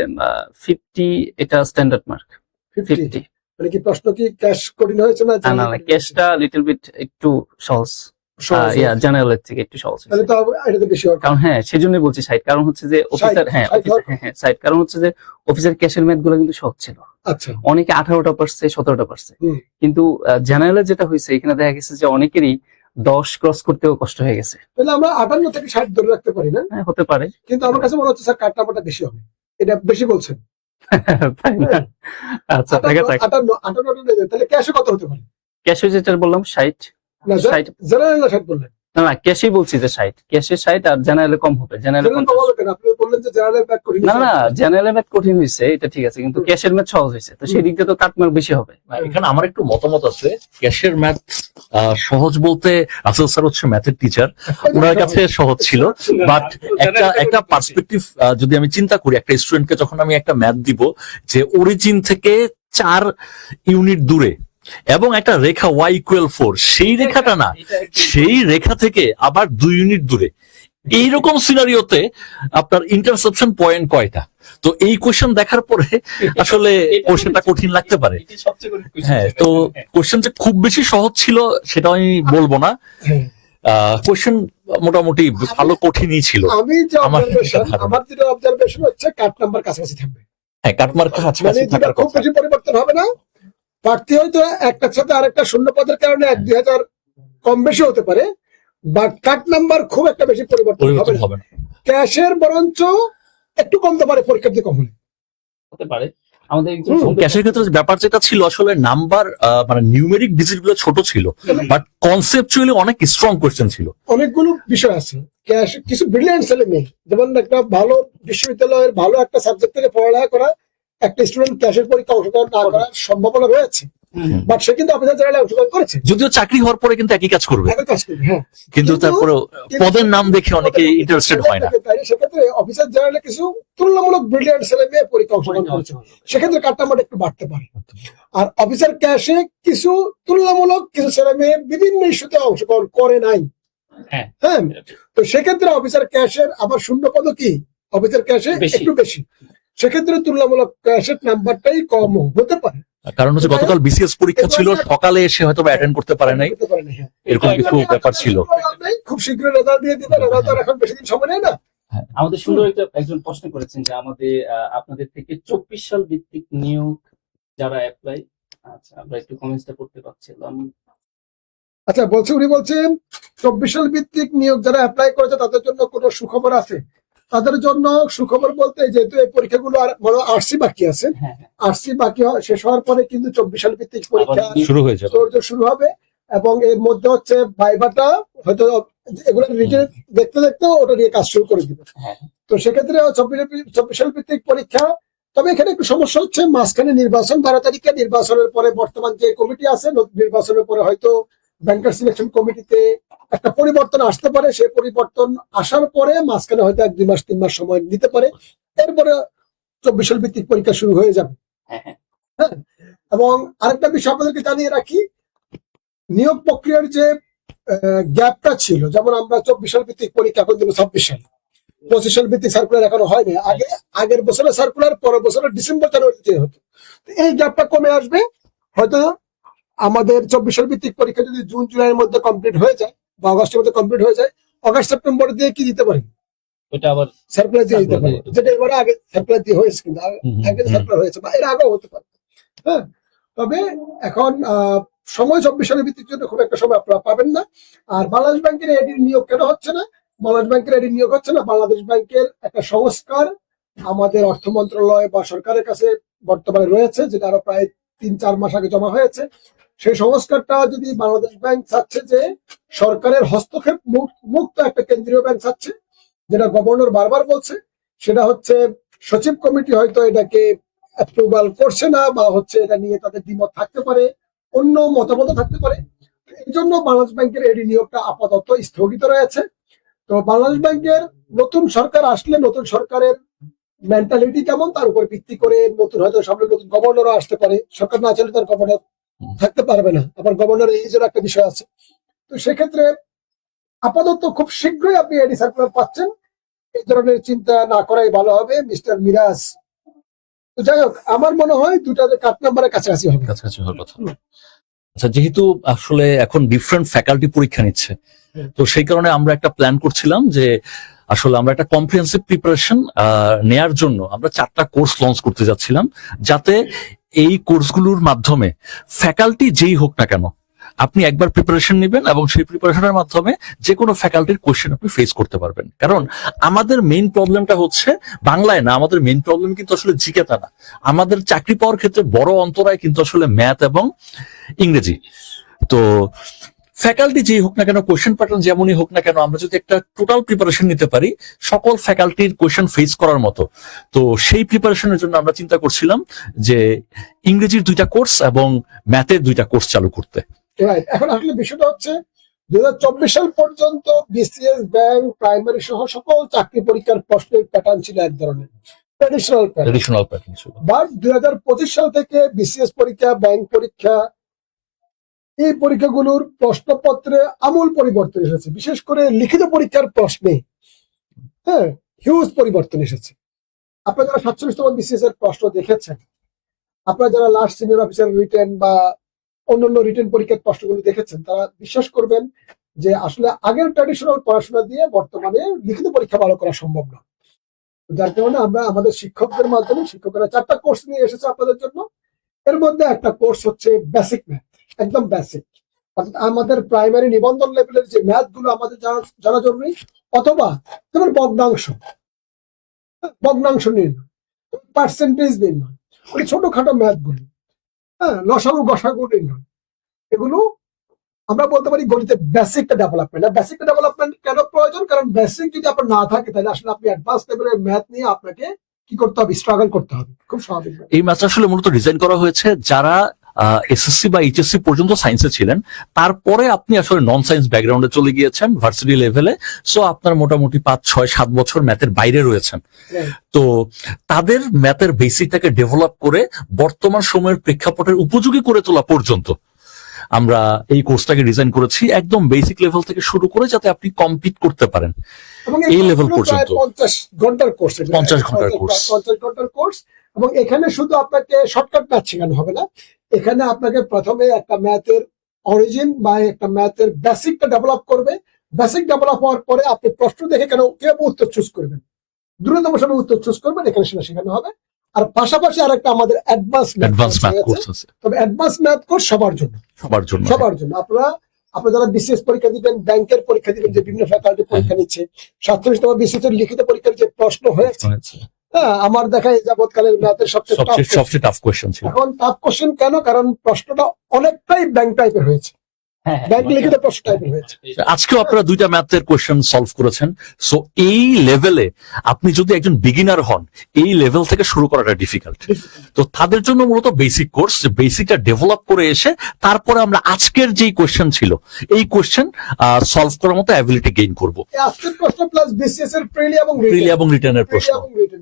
50 এটা স্ট্যান্ডার্ড মার্ক। 50 মানে কি প্রশ্ন কি ক্যাশ কঠিন হয়েছে না? না না, ক্যাশটা লিটল বিট একটু সহজ, জেনারেলের থেকে একটু সহজ তাহলে তো এটাতে বেশি হবে। কারণ হ্যাঁ সেজন্যই বলছি 60, কারণ হচ্ছে যে অফিসার 60, কারণ হচ্ছে যে অফিসার ক্যাশের ম্যাথ গুলো কিন্তু সহজ ছিল। আচ্ছা, অনেকে 18টা পারছে 17টা পারছে, হুম। কিন্তু জেনারেলে যেটা হয়েছে এখানে দেখা গেছে যে অনেকেরই 10 ক্রস করতেও কষ্ট হয়ে গেছে। তাহলে আমরা 58 থেকে 60 ধরে রাখতে পারি না? হ্যাঁ হতে পারে, কিন্তু আমার কাছে মনে হচ্ছে স্যার কাট নাম্বারটা বেশি হবে, এটা বেশি বলছেন। তাই না? আচ্ছা দেখা যাক। 58 তাহলে ক্যাশে কত হতে পারে? ক্যাশে যেটা বললাম 60, না 60 জেনারেল না 60 বললেন? না না ক্যাশেই বলছি যে 60, ক্যাশে 60 আর জেনারেলে কম হবে, জেনারেলে জেনারেল কম 50। হবে কেন? আপনি বললেন যে জেনারেল ম্যাথ কঠিন। না না, জেনারেল ম্যাথ কঠিন হয়েছে এটা ঠিক আছে, কিন্তু ক্যাশের ম্যাথ সহজ হয়েছে, তো সেই দিক দিয়ে তো কাটমার্ক বেশি হবে। এখানে আমার একটু মতামত আছে। ক্যাশের ম্যাথ সহজ বলতে রাসেল স্যার হচ্ছে ম্যাথের টিচার, ওনার কাছে সহজ ছিল। বাট একটা পার্সপেক্টিভ যদি আমি চিন্তা করি, একটা স্টুডেন্টকে যখন আমি একটা ম্যাথ দিব যে অরিজিন থেকে 4 ইউনিট দূরে এবং একটা রেখা y=4, সেই রেখাটা না, সেই রেখা থেকে আবার 2 ইউনিট দূরে, এইরকম সিনারিওতে আপনার ইন্টারসেপশন পয়েন্ট কয়টা? তো এই কোশ্চেন দেখার পরে আসলে কোশ্চেনটা কঠিন লাগতে পারে। হ্যাঁ, তো কোশ্চেন যে খুব বেশি সহজ ছিল সেটা আমি বলবো না, কোশ্চেন মোটামুটি ভালো কঠিনই ছিল। আমি যে আমার অবজারভেশন, ধারণা। আমার যেটা অবজারভেশন হচ্ছে কাট নাম্বার কাছাকাছি থাকবে, হ্যাঁ, কাটমার্ক মানে কাছাকাছি যেটা থাকার খুব কথা। বেশি পরিবর্তন হবে না। প্রার্থী হয়তো একটার সাথে আরেকটা শূন্য পদের কারণে 1-2 হাজার কম বেশি হতে পারে, বাট কাট নাম্বার খুব একটা বেশি পরিবর্তন হবে পরিবর্তন না। হবে না। ক্যাশের বরঞ্চ একটু কমতে পারে পরীক্ষার দিয়ে কম হলে। হতে পারে। আমাদের একজন এবং ক্যাশের ক্ষেত্রে ব্যাপার যেটা ছিল আসলে নাম্বার মানে নিউমেরিক ডিজিট গুলো ছোট ছিল, বাট কনসেপচুয়ালি অনেক স্ট্রং কোশ্চেন ছিল। অনেকগুলো বিষয় আছে। ক্যাশ কিছু ব্রিলিয়ান্ট ছেলে মেয়ে, যেমন একটা ভালো বিশ্ববিদ্যালয়ের ভালো একটা সাবজেক্ট থেকে পড়ালেখা করা একটা স্টুডেন্ট ক্যাশের পরীক্ষা অংশগ্রহণ না করার সম্ভাবনা রয়েছে, বাট সে কিন্তু অফিসার জেনারেলে অংশগ্রহণ করেছে, যদিও চাকরি হওয়ার পরে কিন্তু একই কাজ করবে, একই কাজ করবে। হ্যাঁ, কিন্তু তারপরে পদের নাম দেখে অনেকে ইন্টারেস্টেড হয় না। তাই সেক্ষেত্রে অফিসার জেনারেলে কিছু তুলনামূলক ব্রিলিয়ান্ট ছেলে মেয়ে পরীক্ষা অংশগ্রহণ করেছে, সেক্ষেত্রে কাট নাম্বারটা একটু বাড়তে পারে। আর অফিসার ক্যাশে কিছু তুলনামূলক কিছু ছেলে মেয়ে বিভিন্ন ইস্যুতে অংশগ্রহণ করে নাই। হ্যাঁ। হ্যাঁ, তো সেক্ষেত্রে অফিসার ক্যাশের আবার শূন্য পদ কি অফিসার ক্যাশে বেশি। একটু বেশি, সেক্ষেত্রে তুলনামূলক ক্যাশের নাম্বারটাই কম হতে পারে। কারণ হচ্ছে গতকাল বিসিএস পরীক্ষা ছিল, সকালে এসে হয়তো অ্যাটেন্ড করতে পারে নাই, হতে পারে না, হ্যাঁ। এরকম কিছু ব্যাপার ছিল। খুব শীঘ্রই রেজাল্ট দিয়ে দিবে, রেজাল্ট আর এখন বেশি দিন সময় নেই না। আমাদের সুন্দর একজন প্রশ্ন করেছেন যে আমাদের আপনাদের থেকে 24 সাল ভিত্তিক নিয়োগ যারা অ্যাপ্লাই, আচ্ছা আমরা একটু কমেন্টসটা করতে পারছিলাম। আচ্ছা, বলছে উনি বলছেন 24 সাল ভিত্তিক নিয়োগ যারা অ্যাপ্লাই করেছে তাদের জন্য কোনো সুখবর আছে? তাদের জন্য সুখবর বলতে যেহেতু এই পরীক্ষাগুলো আর বড় আরসি বাকি আছে, হ্যাঁ, আরসি বাকি শেষ হওয়ার পরে কিন্তু 24 সাল ভিত্তিক পরীক্ষা শুরু হয়ে যাবে। তোড়জোড় শুরু হবে, এবং এর মধ্যে হচ্ছে ভাইভাটা হয়তো এগুলো রিটেন দেখতে দেখতে ওটা নিয়ে কাজ শুরু করে দিবে। হ্যাঁ। তো সেক্ষেত্রে 24 সাল ভিত্তিক পরীক্ষা। তবে এখানে একটু সমস্যা হচ্ছে মাঝখানে নির্বাচন, 12 তারিখে নির্বাচনের পরে বর্তমান যে কমিটি আছে, নির্বাচনের পরে হয়তো ব্যাংকার সিলেকশন কমিটিতে একটা পরিবর্তন আসতে পারে। সেই পরিবর্তন আসার পরে মাঝখানে হয়তো 1-2 মাস 3 মাস সময় নিতে পারে, এরপরে 24 সাল ভিত্তিক পরীক্ষা শুরু হয়ে যাবে। হ্যাঁ। হ্যাঁ, এবং আরেকটা বিষয় আপনাদেরকে জানিয়ে রাখি, নিয়োগ প্রক্রিয়ার যে গ্যাপটা ছিল, যেমন আমরা 24 সাল ভিত্তিক পরীক্ষা এখন দেবো 26 সাল, 25 সাল ভিত্তিক সার্কুলার এখনো হয়নি, আগের বছরের সার্কুলার পরের বছরের ডিসেম্বর জানুয়ারিতে হতো। এই গ্যাপটা কমে আসবে হয়তো। আমাদের 24 সাল ভিত্তিক পরীক্ষা যদি জুন জুলাইয়ের মধ্যে কমপ্লিট হয়ে যায় বা অগস্টের মধ্যে কমপ্লিট হয়ে যায়, অগস্ট সেপ্টেম্বর দিয়ে কি দিতে পারি, ওটা আবার সার্কুলার দিয়ে দিতে পারি, যেটা এবারে আগে সার্কুলার দিয়ে হয়েছে, কিন্তু আগে সার্কুলার হয়েছে বা এর আগেও হতে পারে। হ্যাঁ, তবে এখন সময় 24 সালের ভিত্তিক জন্য খুব একটা সময় আপনারা পাবেন না। আর বাংলাদেশ ব্যাংকের এডির নিয়োগ কেন হচ্ছে না? বাংলাদেশ ব্যাংকের এডির নিয়োগ হচ্ছে না, বাংলাদেশ ব্যাংকের একটা সংস্কার আমাদের অর্থ মন্ত্রণালয় বা সরকারের কাছে বর্তমানে রয়েছে, যেটা আরো প্রায় 3-4 মাস আগে জমা হয়েছে। সেই সংস্কারটা যদি বাংলাদেশ ব্যাংক চাচ্ছে যে সরকারের হস্তক্ষেপ মুক্ত একটা কেন্দ্রীয় ব্যাংক চাচ্ছে, যেটা গভর্নর বারবার বলছে, সেটা হচ্ছে সচিব কমিটি হয়তো এটাকে অ্যাপ্রুভাল করছে না, বা হচ্ছে এটা নিয়ে তাদের দ্বিমত থাকতে পারে, অন্য মতামত থাকতে পারে। এই জন্য বাংলাদেশ ব্যাংকের এডি নিয়োগটা আপাতত স্থগিত রয়েছে। তো বাংলাদেশ ব্যাংকের নতুন সরকার আসলে নতুন সরকারের মেন্টালিটি কেমন তার উপর ভিত্তি করে নতুন হয়তো সামনে নতুন গভর্নরও আসতে পারে। সরকার না চলে তার গভর্নর থাকতে পারবে না, আবার গভর্নর এইজন্য একটা বিষয় আছে। তো সেক্ষেত্রে আপাতত খুব শীঘ্রই আপনি এডি সার্কুলার পাচ্ছেন, এই ধরনের চিন্তা না করাই ভালো হবে মিস্টার মিরাজ। তো যাই হোক, আমার মনে হয় দুটা কাট নাম্বারের কাছাকাছি হবে। কাছাকাছি হওয়ার কথা। আচ্ছা, যেহেতু আসলে এখন ডিফারেন্ট ফ্যাকাল্টি পরীক্ষা নিচ্ছে, তো সেই কারণে আমরা একটা প্ল্যান করছিলাম যে আসলে আমরা একটা কম্প্রিহেন্সিভ প্রিপারেশন নেয়ার জন্য আমরা 4টা কোর্স লঞ্চ করতে যাচ্ছিলাম, যাতে এই কোর্সগুলোর মাধ্যমে ফ্যাকাল্টি যেই হোক না কেন আপনি একবার প্রিপারেশন নেবেন এবং সেই প্রিপারেশনের মাধ্যমে যে কোনো ফ্যাকাল্টির কোশ্চেন আপনি ফেস করতে পারবেন। কারণ আমাদের মেইন প্রবলেমটা হচ্ছে বাংলায় না, আমাদের মেইন প্রবলেম কিন্তু আসলে জিকেটা না। আমাদের চাকরি পাওয়ার ক্ষেত্রে বড় অন্তরায় কিন্তু আসলে ম্যাথ এবং ইংরেজি। তো ফ্যাকাল্টি যেই হোক না কেন, কোয়েশ্চেন প্যাটার্ন যেমনই হোক না কেন, আমরা যদি একটা টোটাল প্রিপারেশন নিতে পারি সকল ফ্যাকাল্টির কোয়েশ্চেন ফেস করার মতো, তো সেই প্রিপারেশনের জন্য আমরা চিন্তা করছিলাম যে ইংরেজির 2টা কোর্স এবং ম্যাথের 2টা কোর্স চালু করতে। রাইট। এখন আসলে বিষয়টা হচ্ছে 2024 সাল পর্যন্ত বিসিএস, ব্যাংক, প্রাইমারি সহ সকল চাকরি পরীক্ষার প্রশ্নের প্যাটার্ন ছিল এক ধরনের ট্র্যাডিশনাল প্যাটার্ন। ট্রেডিশনাল প্যাটার্ন ছিল। বাট 2025 সাল থেকে বিসিএস পরীক্ষা, ব্যাংক পরীক্ষা, এই পরীক্ষাগুলোর প্রশ্নপত্রে আমূল পরিবর্তন এসেছে। বিশেষ করে লিখিত পরীক্ষার প্রশ্নে হিউজ পরিবর্তন এসেছে। আপনারা যারা 47তম বিসিএস এর প্রশ্ন দেখেছেন, আপনারা যারা লাস্ট সিনিয়র অফিসার রিটেন বা অন্যান্য রিটেন পরীক্ষার প্রশ্নগুলো দেখেছেন, তারা বিশ্বাস করবেন যে আসলে আগের ট্র্যাডিশনাল পড়াশোনা দিয়ে বর্তমানে লিখিত পরীক্ষা ভালো করা সম্ভব না। যার কারণে আমরা আমাদের শিক্ষকদের মাধ্যমে, শিক্ষকরা 4টা কোর্স নিয়ে এসেছে আপনাদের জন্য। এর মধ্যে একটা কোর্স হচ্ছে বেসিক ম্যাথ, একদম বেসিক, অর্থাৎ আমাদের প্রাইমারি নিবন্ধন লেভেলের যে ম্যাথ গুলো আমাদের জানা জরুরি, অথবা যেমন ভগ্নাংশ নির্ণয়, পার্সেন্টেজ নির্ণয়, ওই ছোটখাটো ম্যাথ গুলো, লসাগু গসাগু নির্ণয়, এগুলো আমরা বলতে পারি গণিতে বেসিকটা ডেভেলপমেন্ট। আর বেসিকটা ডেভেলপমেন্ট কেন প্রয়োজন? কারণ বেসিক যদি আপনার না থাকে তাহলে আসলে আপনি অ্যাডভান্স লেভেলের ম্যাথ নিয়ে আপনাকে কি করতে হবে? স্ট্রাগল করতে হবে। খুব স্বাভাবিক। এই ম্যাথটা আসলে মূলত ডিজাইন করা হয়েছে যারা এসএসসি বা এইচএসসি পর্যন্ত সায়েন্সে ছিলেন, তারপরে আপনি আসলে নন সায়েন্স ব্যাকগ্রাউন্ডে চলে গিয়েছেন ভার্সিটি লেভেলে, সো আপনার মোটামুটি 5, 6, 7 বছর ম্যাথের বাইরে রয়েছেন। তো তাদের ম্যাথের বেসিকটাকে ডেভেলপ করে বর্তমান সময়ের প্রেক্ষাপটের উপযোগী করে তোলা পর্যন্ত আমরা এই কোর্সটাকে ডিজাইন করেছি, একদম বেসিক লেভেল থেকে শুরু করে যাতে আপনি কমপ্লিট করতে পারেন এই লেভেল পর্যন্ত। 50 ঘন্টার কোর্স, 50 ঘন্টার কোর্স, 50 ঘন্টার কোর্স। এবং এখানে শুধু আপনাকে শর্টকাট ম্যাথ শেখানো হবে না, এখানে আপনাকে প্রথমে একটা ম্যাথের অরিজিন বা একটা ম্যাথের বেসিকটা ডেভেলপ করবে। বেসিক ডেভেলপ হওয়ার পরে আপনি প্রশ্ন দেখে কিভাবে উত্তর চুজ করবেন, দ্রুততম সময় উত্তর চুজ করবেন, এখানে সেটা শেখানো হবে। আর পাশাপাশি আরেকটা আমাদের অ্যাডভান্স ম্যাথ কোর্স আছে। তবে অ্যাডভান্স ম্যাথ কোর্স সবার জন্য। আপনারা যারা বিসিএস পরীক্ষা দিবেন, ব্যাংকের পরীক্ষা দিবেন, যে বিভিন্ন ফ্যাকাল্টি পরীক্ষা নিচ্ছে, 47তম বিসিএস এর লিখিত পরীক্ষার যে প্রশ্ন হয়েছে, আমার দেখা যাবৎকালের ম্যাথের সবচেয়ে টাফ কোশ্চেন ছিল। এখন টাফ কোশ্চেন কেন? কারণ প্রশ্নটা অনেকটাই ব্যাংক টাইপের হয়েছে, ব্যাংক লিখিত প্রশ্ন টাইপের হয়েছে। আজকেও আপনারা 2টা ম্যাথের কোশ্চেন সলভ করেছেন। সো এই লেভেলে আপনি যদি একজন বিগিনার হন, এই লেভেল থেকে শুরু করাটা ডিফিকাল্ট। তো তাদের জন্য মূলত বেসিক কোর্স, যে বেসিকটা ডেভেলপ করে এসে তারপরে আমরা আজকের যেই কোশ্চেন ছিল এই কোশ্চেন সলভ করার মতো অ্যাবিলিটি গেইন করব। আজকের প্রশ্ন প্লাস বিসিএস এর প্রিলি এবং রিটেনের প্রশ্ন,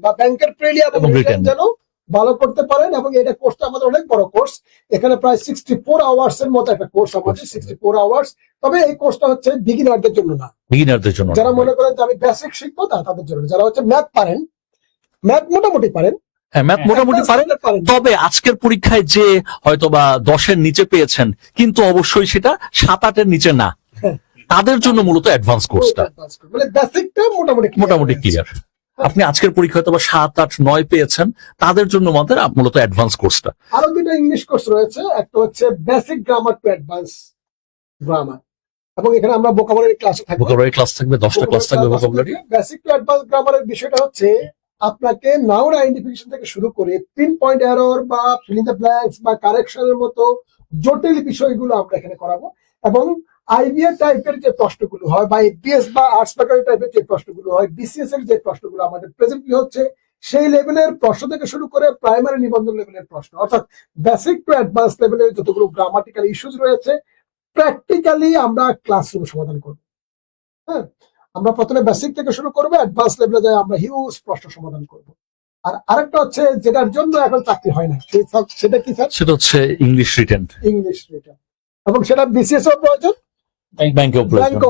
বা ব্যাংকের প্রিলি এবং রিটেন যেন ভালো করতে পারেন। এবং এটা কোর্সটা আমাদের অনেক বড় কোর্স, এখানে প্রায় 64 আওয়ার্স এর মতো একটা কোর্স আমাদের, 64 আওয়ার্স। তবে এই কোর্সটা হচ্ছে বিগিনারদের জন্য না, বিগিনারদের জন্য। যারা মনে করেন যে আমি বেসিক শিখবো তাদের জন্য, যারা হচ্ছে ম্যাথ পারেন, ম্যাথ মোটামুটি পারেন, ম্যাথ মোটামুটি পারেন, তবে আজকের পরীক্ষায় যে হয়তোবা 10-এর নিচে পেয়েছেন কিন্তু অবশ্যই সেটা 7-8-এর নিচে না, তাদের জন্য মূলত অ্যাডভান্স কোর্সটা, মানে বেসিকটা মোটামুটি ক্লিয়ার। আপনি আজকের পরীক্ষায় হয়তো 7, 8, 9 পেয়েছেন, তাদের জন্য আমাদের মূলত অ্যাডভান্স কোর্সটা। আরো 2টা ইংলিশ কোর্স রয়েছে, একটা হচ্ছে basic grammar to advance grammar, এবং এখানে আমরা ভোকাবুলারি ক্লাস থাকবে, ভোকাবুলারি ক্লাস থাকবে, 10টা ক্লাস থাকবে ভোকাবুলারি। বেসিক টু অ্যাডভান্স গ্রামারের বিষয়টা হচ্ছে আপনাকে নাউন আইডেন্টিফিকেশন থেকে শুরু করে পিন পয়েন্ট এরর বা ফিল ইন দ্য ব্ল্যাঙ্কস বা কারেকশনের মতো জটিল বিষয়গুলো আমরা এখানে করাবো। এবং আইবিএ টাইপের যে প্রশ্নগুলো হয় বা এবিএস বা আর্টস ফ্যাকাল্টি টাইপের যে প্রশ্নগুলো হয়, বিসিএস এর যে প্রশ্নগুলো আমাদের প্রেজেন্টলি হচ্ছে, সেই লেভেলের প্রশ্ন থেকে শুরু করে প্রাইমারি নিবন্ধন লেভেলের প্রশ্ন, অর্থাৎ বেসিক টু অ্যাডভান্স লেভেলের যতগুলো গ্রামাটিক্যাল ইস্যুজ রয়েছে প্র্যাকটিক্যালি আমরা ক্লাসরুম সমাধান করবো। আমরা প্রথমে বেসিক থেকে শুরু করবো, অ্যাডভান্স লেভেলে যাই আমরা হিউজ প্রশ্ন সমাধান করবো। আর আরেকটা হচ্ছে যেটার জন্য এখন চাকরি হয় না, সেটা কি স্যার? সেটা হচ্ছে ইংলিশ রিটেন, এবং সেটা বিসিএস এর প্রয়োজন, ব্যাংকেও প্রয়োজন।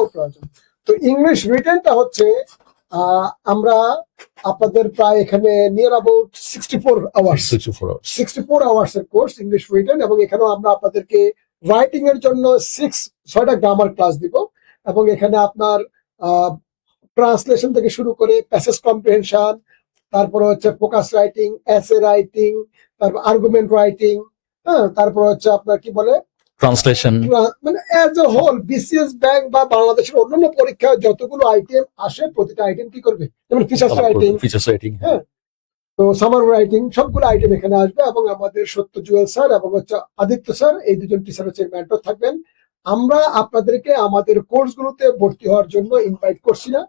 তো ইংলিশ রিটেনটা হচ্ছে আমরা আপনাদের প্রায় এখানে নিয়ার অ্যাবাউট 64 আওয়ার্স এর কোর্স ইংলিশ রিটেন। এবং এখানেও আমরা আপনাদেরকে রাইটিং এর জন্য 6-6টা গ্রামার ক্লাস দিব, এবং এখানে আপনার ট্রান্সলেশন থেকে শুরু করে প্যাসেজ কম্প্রিহেনশন, তারপরে হচ্ছে ফোকাস রাইটিং, এসে রাইটিং, তারপর আর্গুমেন্ট রাইটিং, তারপর হচ্ছে আপনার কি বলে ট্রান্সলেশন, মানে as a whole BCS bank বা বাংলাদেশের অন্যান্য পরীক্ষায় যতগুলো আইটেম আসে প্রতিটা আইটেম কি করবে, যেমন ফিচার্স রাইটিং, তো সামার রাইটিং, সবগুলো আইটেম এখানে আসবে। এবং আমাদের সত্য জুয়েল স্যার এবং হচ্ছে আদিত্য স্যার, এই দুজন টিচার হচ্ছে মেন্টর থাকবেন। আমরা আপনাদেরকে আমাদের কোর্সগুলোতে ভর্তি হওয়ার জন্য ইনভাইট করছি না,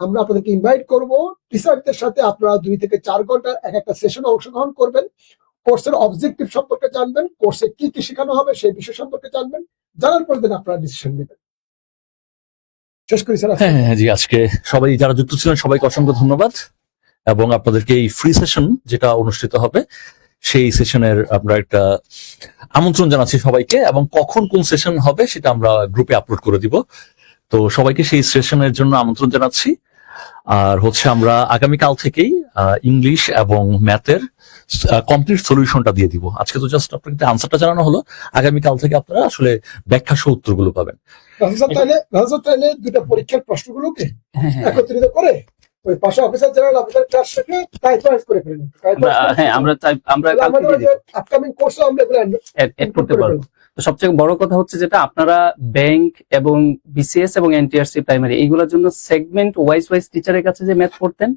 আমরা আপনাদেরকে ইনভাইট করব টিচারদের সাথে আপনারা 2 থেকে 4 ঘন্টার এক একটা সেশনে অংশগ্রহণ করবেন, কোর্সের অবজেক্টিভ সম্পর্কে জানবেন, কোর্সে কি কি শেখানো হবে সেই বিষয় সম্পর্কে জানবেন, জানার পর দিন আপনারা ডিসিশন নেবেন। শেষ করি স্যার। হ্যাঁ হ্যাঁ, জি, আজকে সবাই যারা যুক্ত ছিলেন সবাইকে অসংখ্য ধন্যবাদ, এবং আপনাদেরকে এই ফ্রি সেশন যেটা অনুষ্ঠিত হবে সেই সেশনের আমরা একটা আমন্ত্রণ জানাচ্ছি সবাইকে, এবং কখন কোন সেশন হবে সেটা আমরা গ্রুপে আপলোড করে দিব। তো সবাইকে সেই সেশনের জন্য আমন্ত্রণ জানাচ্ছি। আর হচ্ছে আমরা আগামীকাল থেকেই ইংলিশ এবং ম্যাথের কমপ্লিট সলিউশনটা দিয়ে দিব। আজকে তো জাস্ট আপনাকে আনসারটা জানানো হলো, আগামীকাল থেকে আপনারা আসলে ব্যাখ্যা সহ উত্তরগুলো পাবেন। রাজা তাহলে 2টা পরীক্ষার প্রশ্নগুলোকে হ্যাঁ হ্যাঁ একত্রিত করে ওই পাশে অফিসার জেনারেল আপনাদের ক্লাস শেখে টাইপরাইজ করে ফেলেন। আমরা কালকে দিয়ে দিব, আপকামিং কোর্সে আমরা এগুলো অ্যাড করতে পারবো। তো সবচেয়ে বড় কথা হচ্ছে যেটা আপনারা ব্যাংক এবং বিসিএস এবং এনটিআরসি প্রাইমারি এইগুলোর জন্য সেগমেন্ট ওয়াইজ টিচারের কাছে যে ম্যাথ পড়তেন,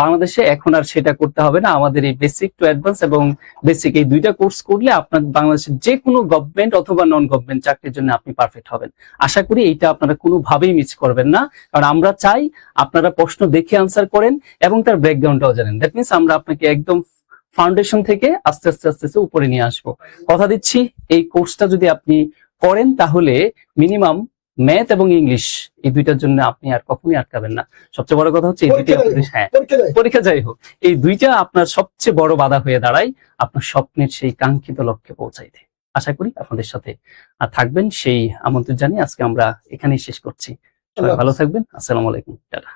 বাংলাদেশে এখন আর সেটা করতে হবে না। আমাদের এই বেসিক টু অ্যাডভান্স এবং বেসিক এই 2টা কোর্স করলে আপনার বাংলাদেশের যে কোনো গভর্নমেন্ট অথবা নন গভর্নমেন্ট চাকরির জন্য আপনি পারফেক্ট হবেন। আশা করি এইটা আপনারা কোনোভাবেই মিস করবেন না, কারণ আমরা চাই আপনারা প্রশ্ন দেখে আনসার করেন এবং তার ব্যাকগ্রাউন্ডটাও জানেন। দ্যাট মিনস আমরা আপনাকে একদম ফাউন্ডেশন থেকে আস্তে আস্তে উপরে নিয়ে আসবো। কথা দিচ্ছি এই কোর্সটা যদি আপনি করেন তাহলে মিনিমাম ম্যাথ এবং ইংলিশ এই 2টার জন্য আপনি আর কখনোই আটকাবেন না। সবচেয়ে বড় কথা হচ্ছে এই 2টা হ্যাঁ পরীক্ষা যাই হোক, এই 2টা আপনার সবচেয়ে বড় বাধা হয়ে দাঁড়ায় আপনার স্বপ্নের সেই কাঙ্ক্ষিত লক্ষ্যে পৌঁছাইতে। আশা করি আপনাদের সাথে থাকবেন সেই আমন্ত্রণ জানিয়ে আজকে আমরা এখানেই শেষ করছি। সবাই ভালো থাকবেন। আসসালামু আলাইকুম, টাটা।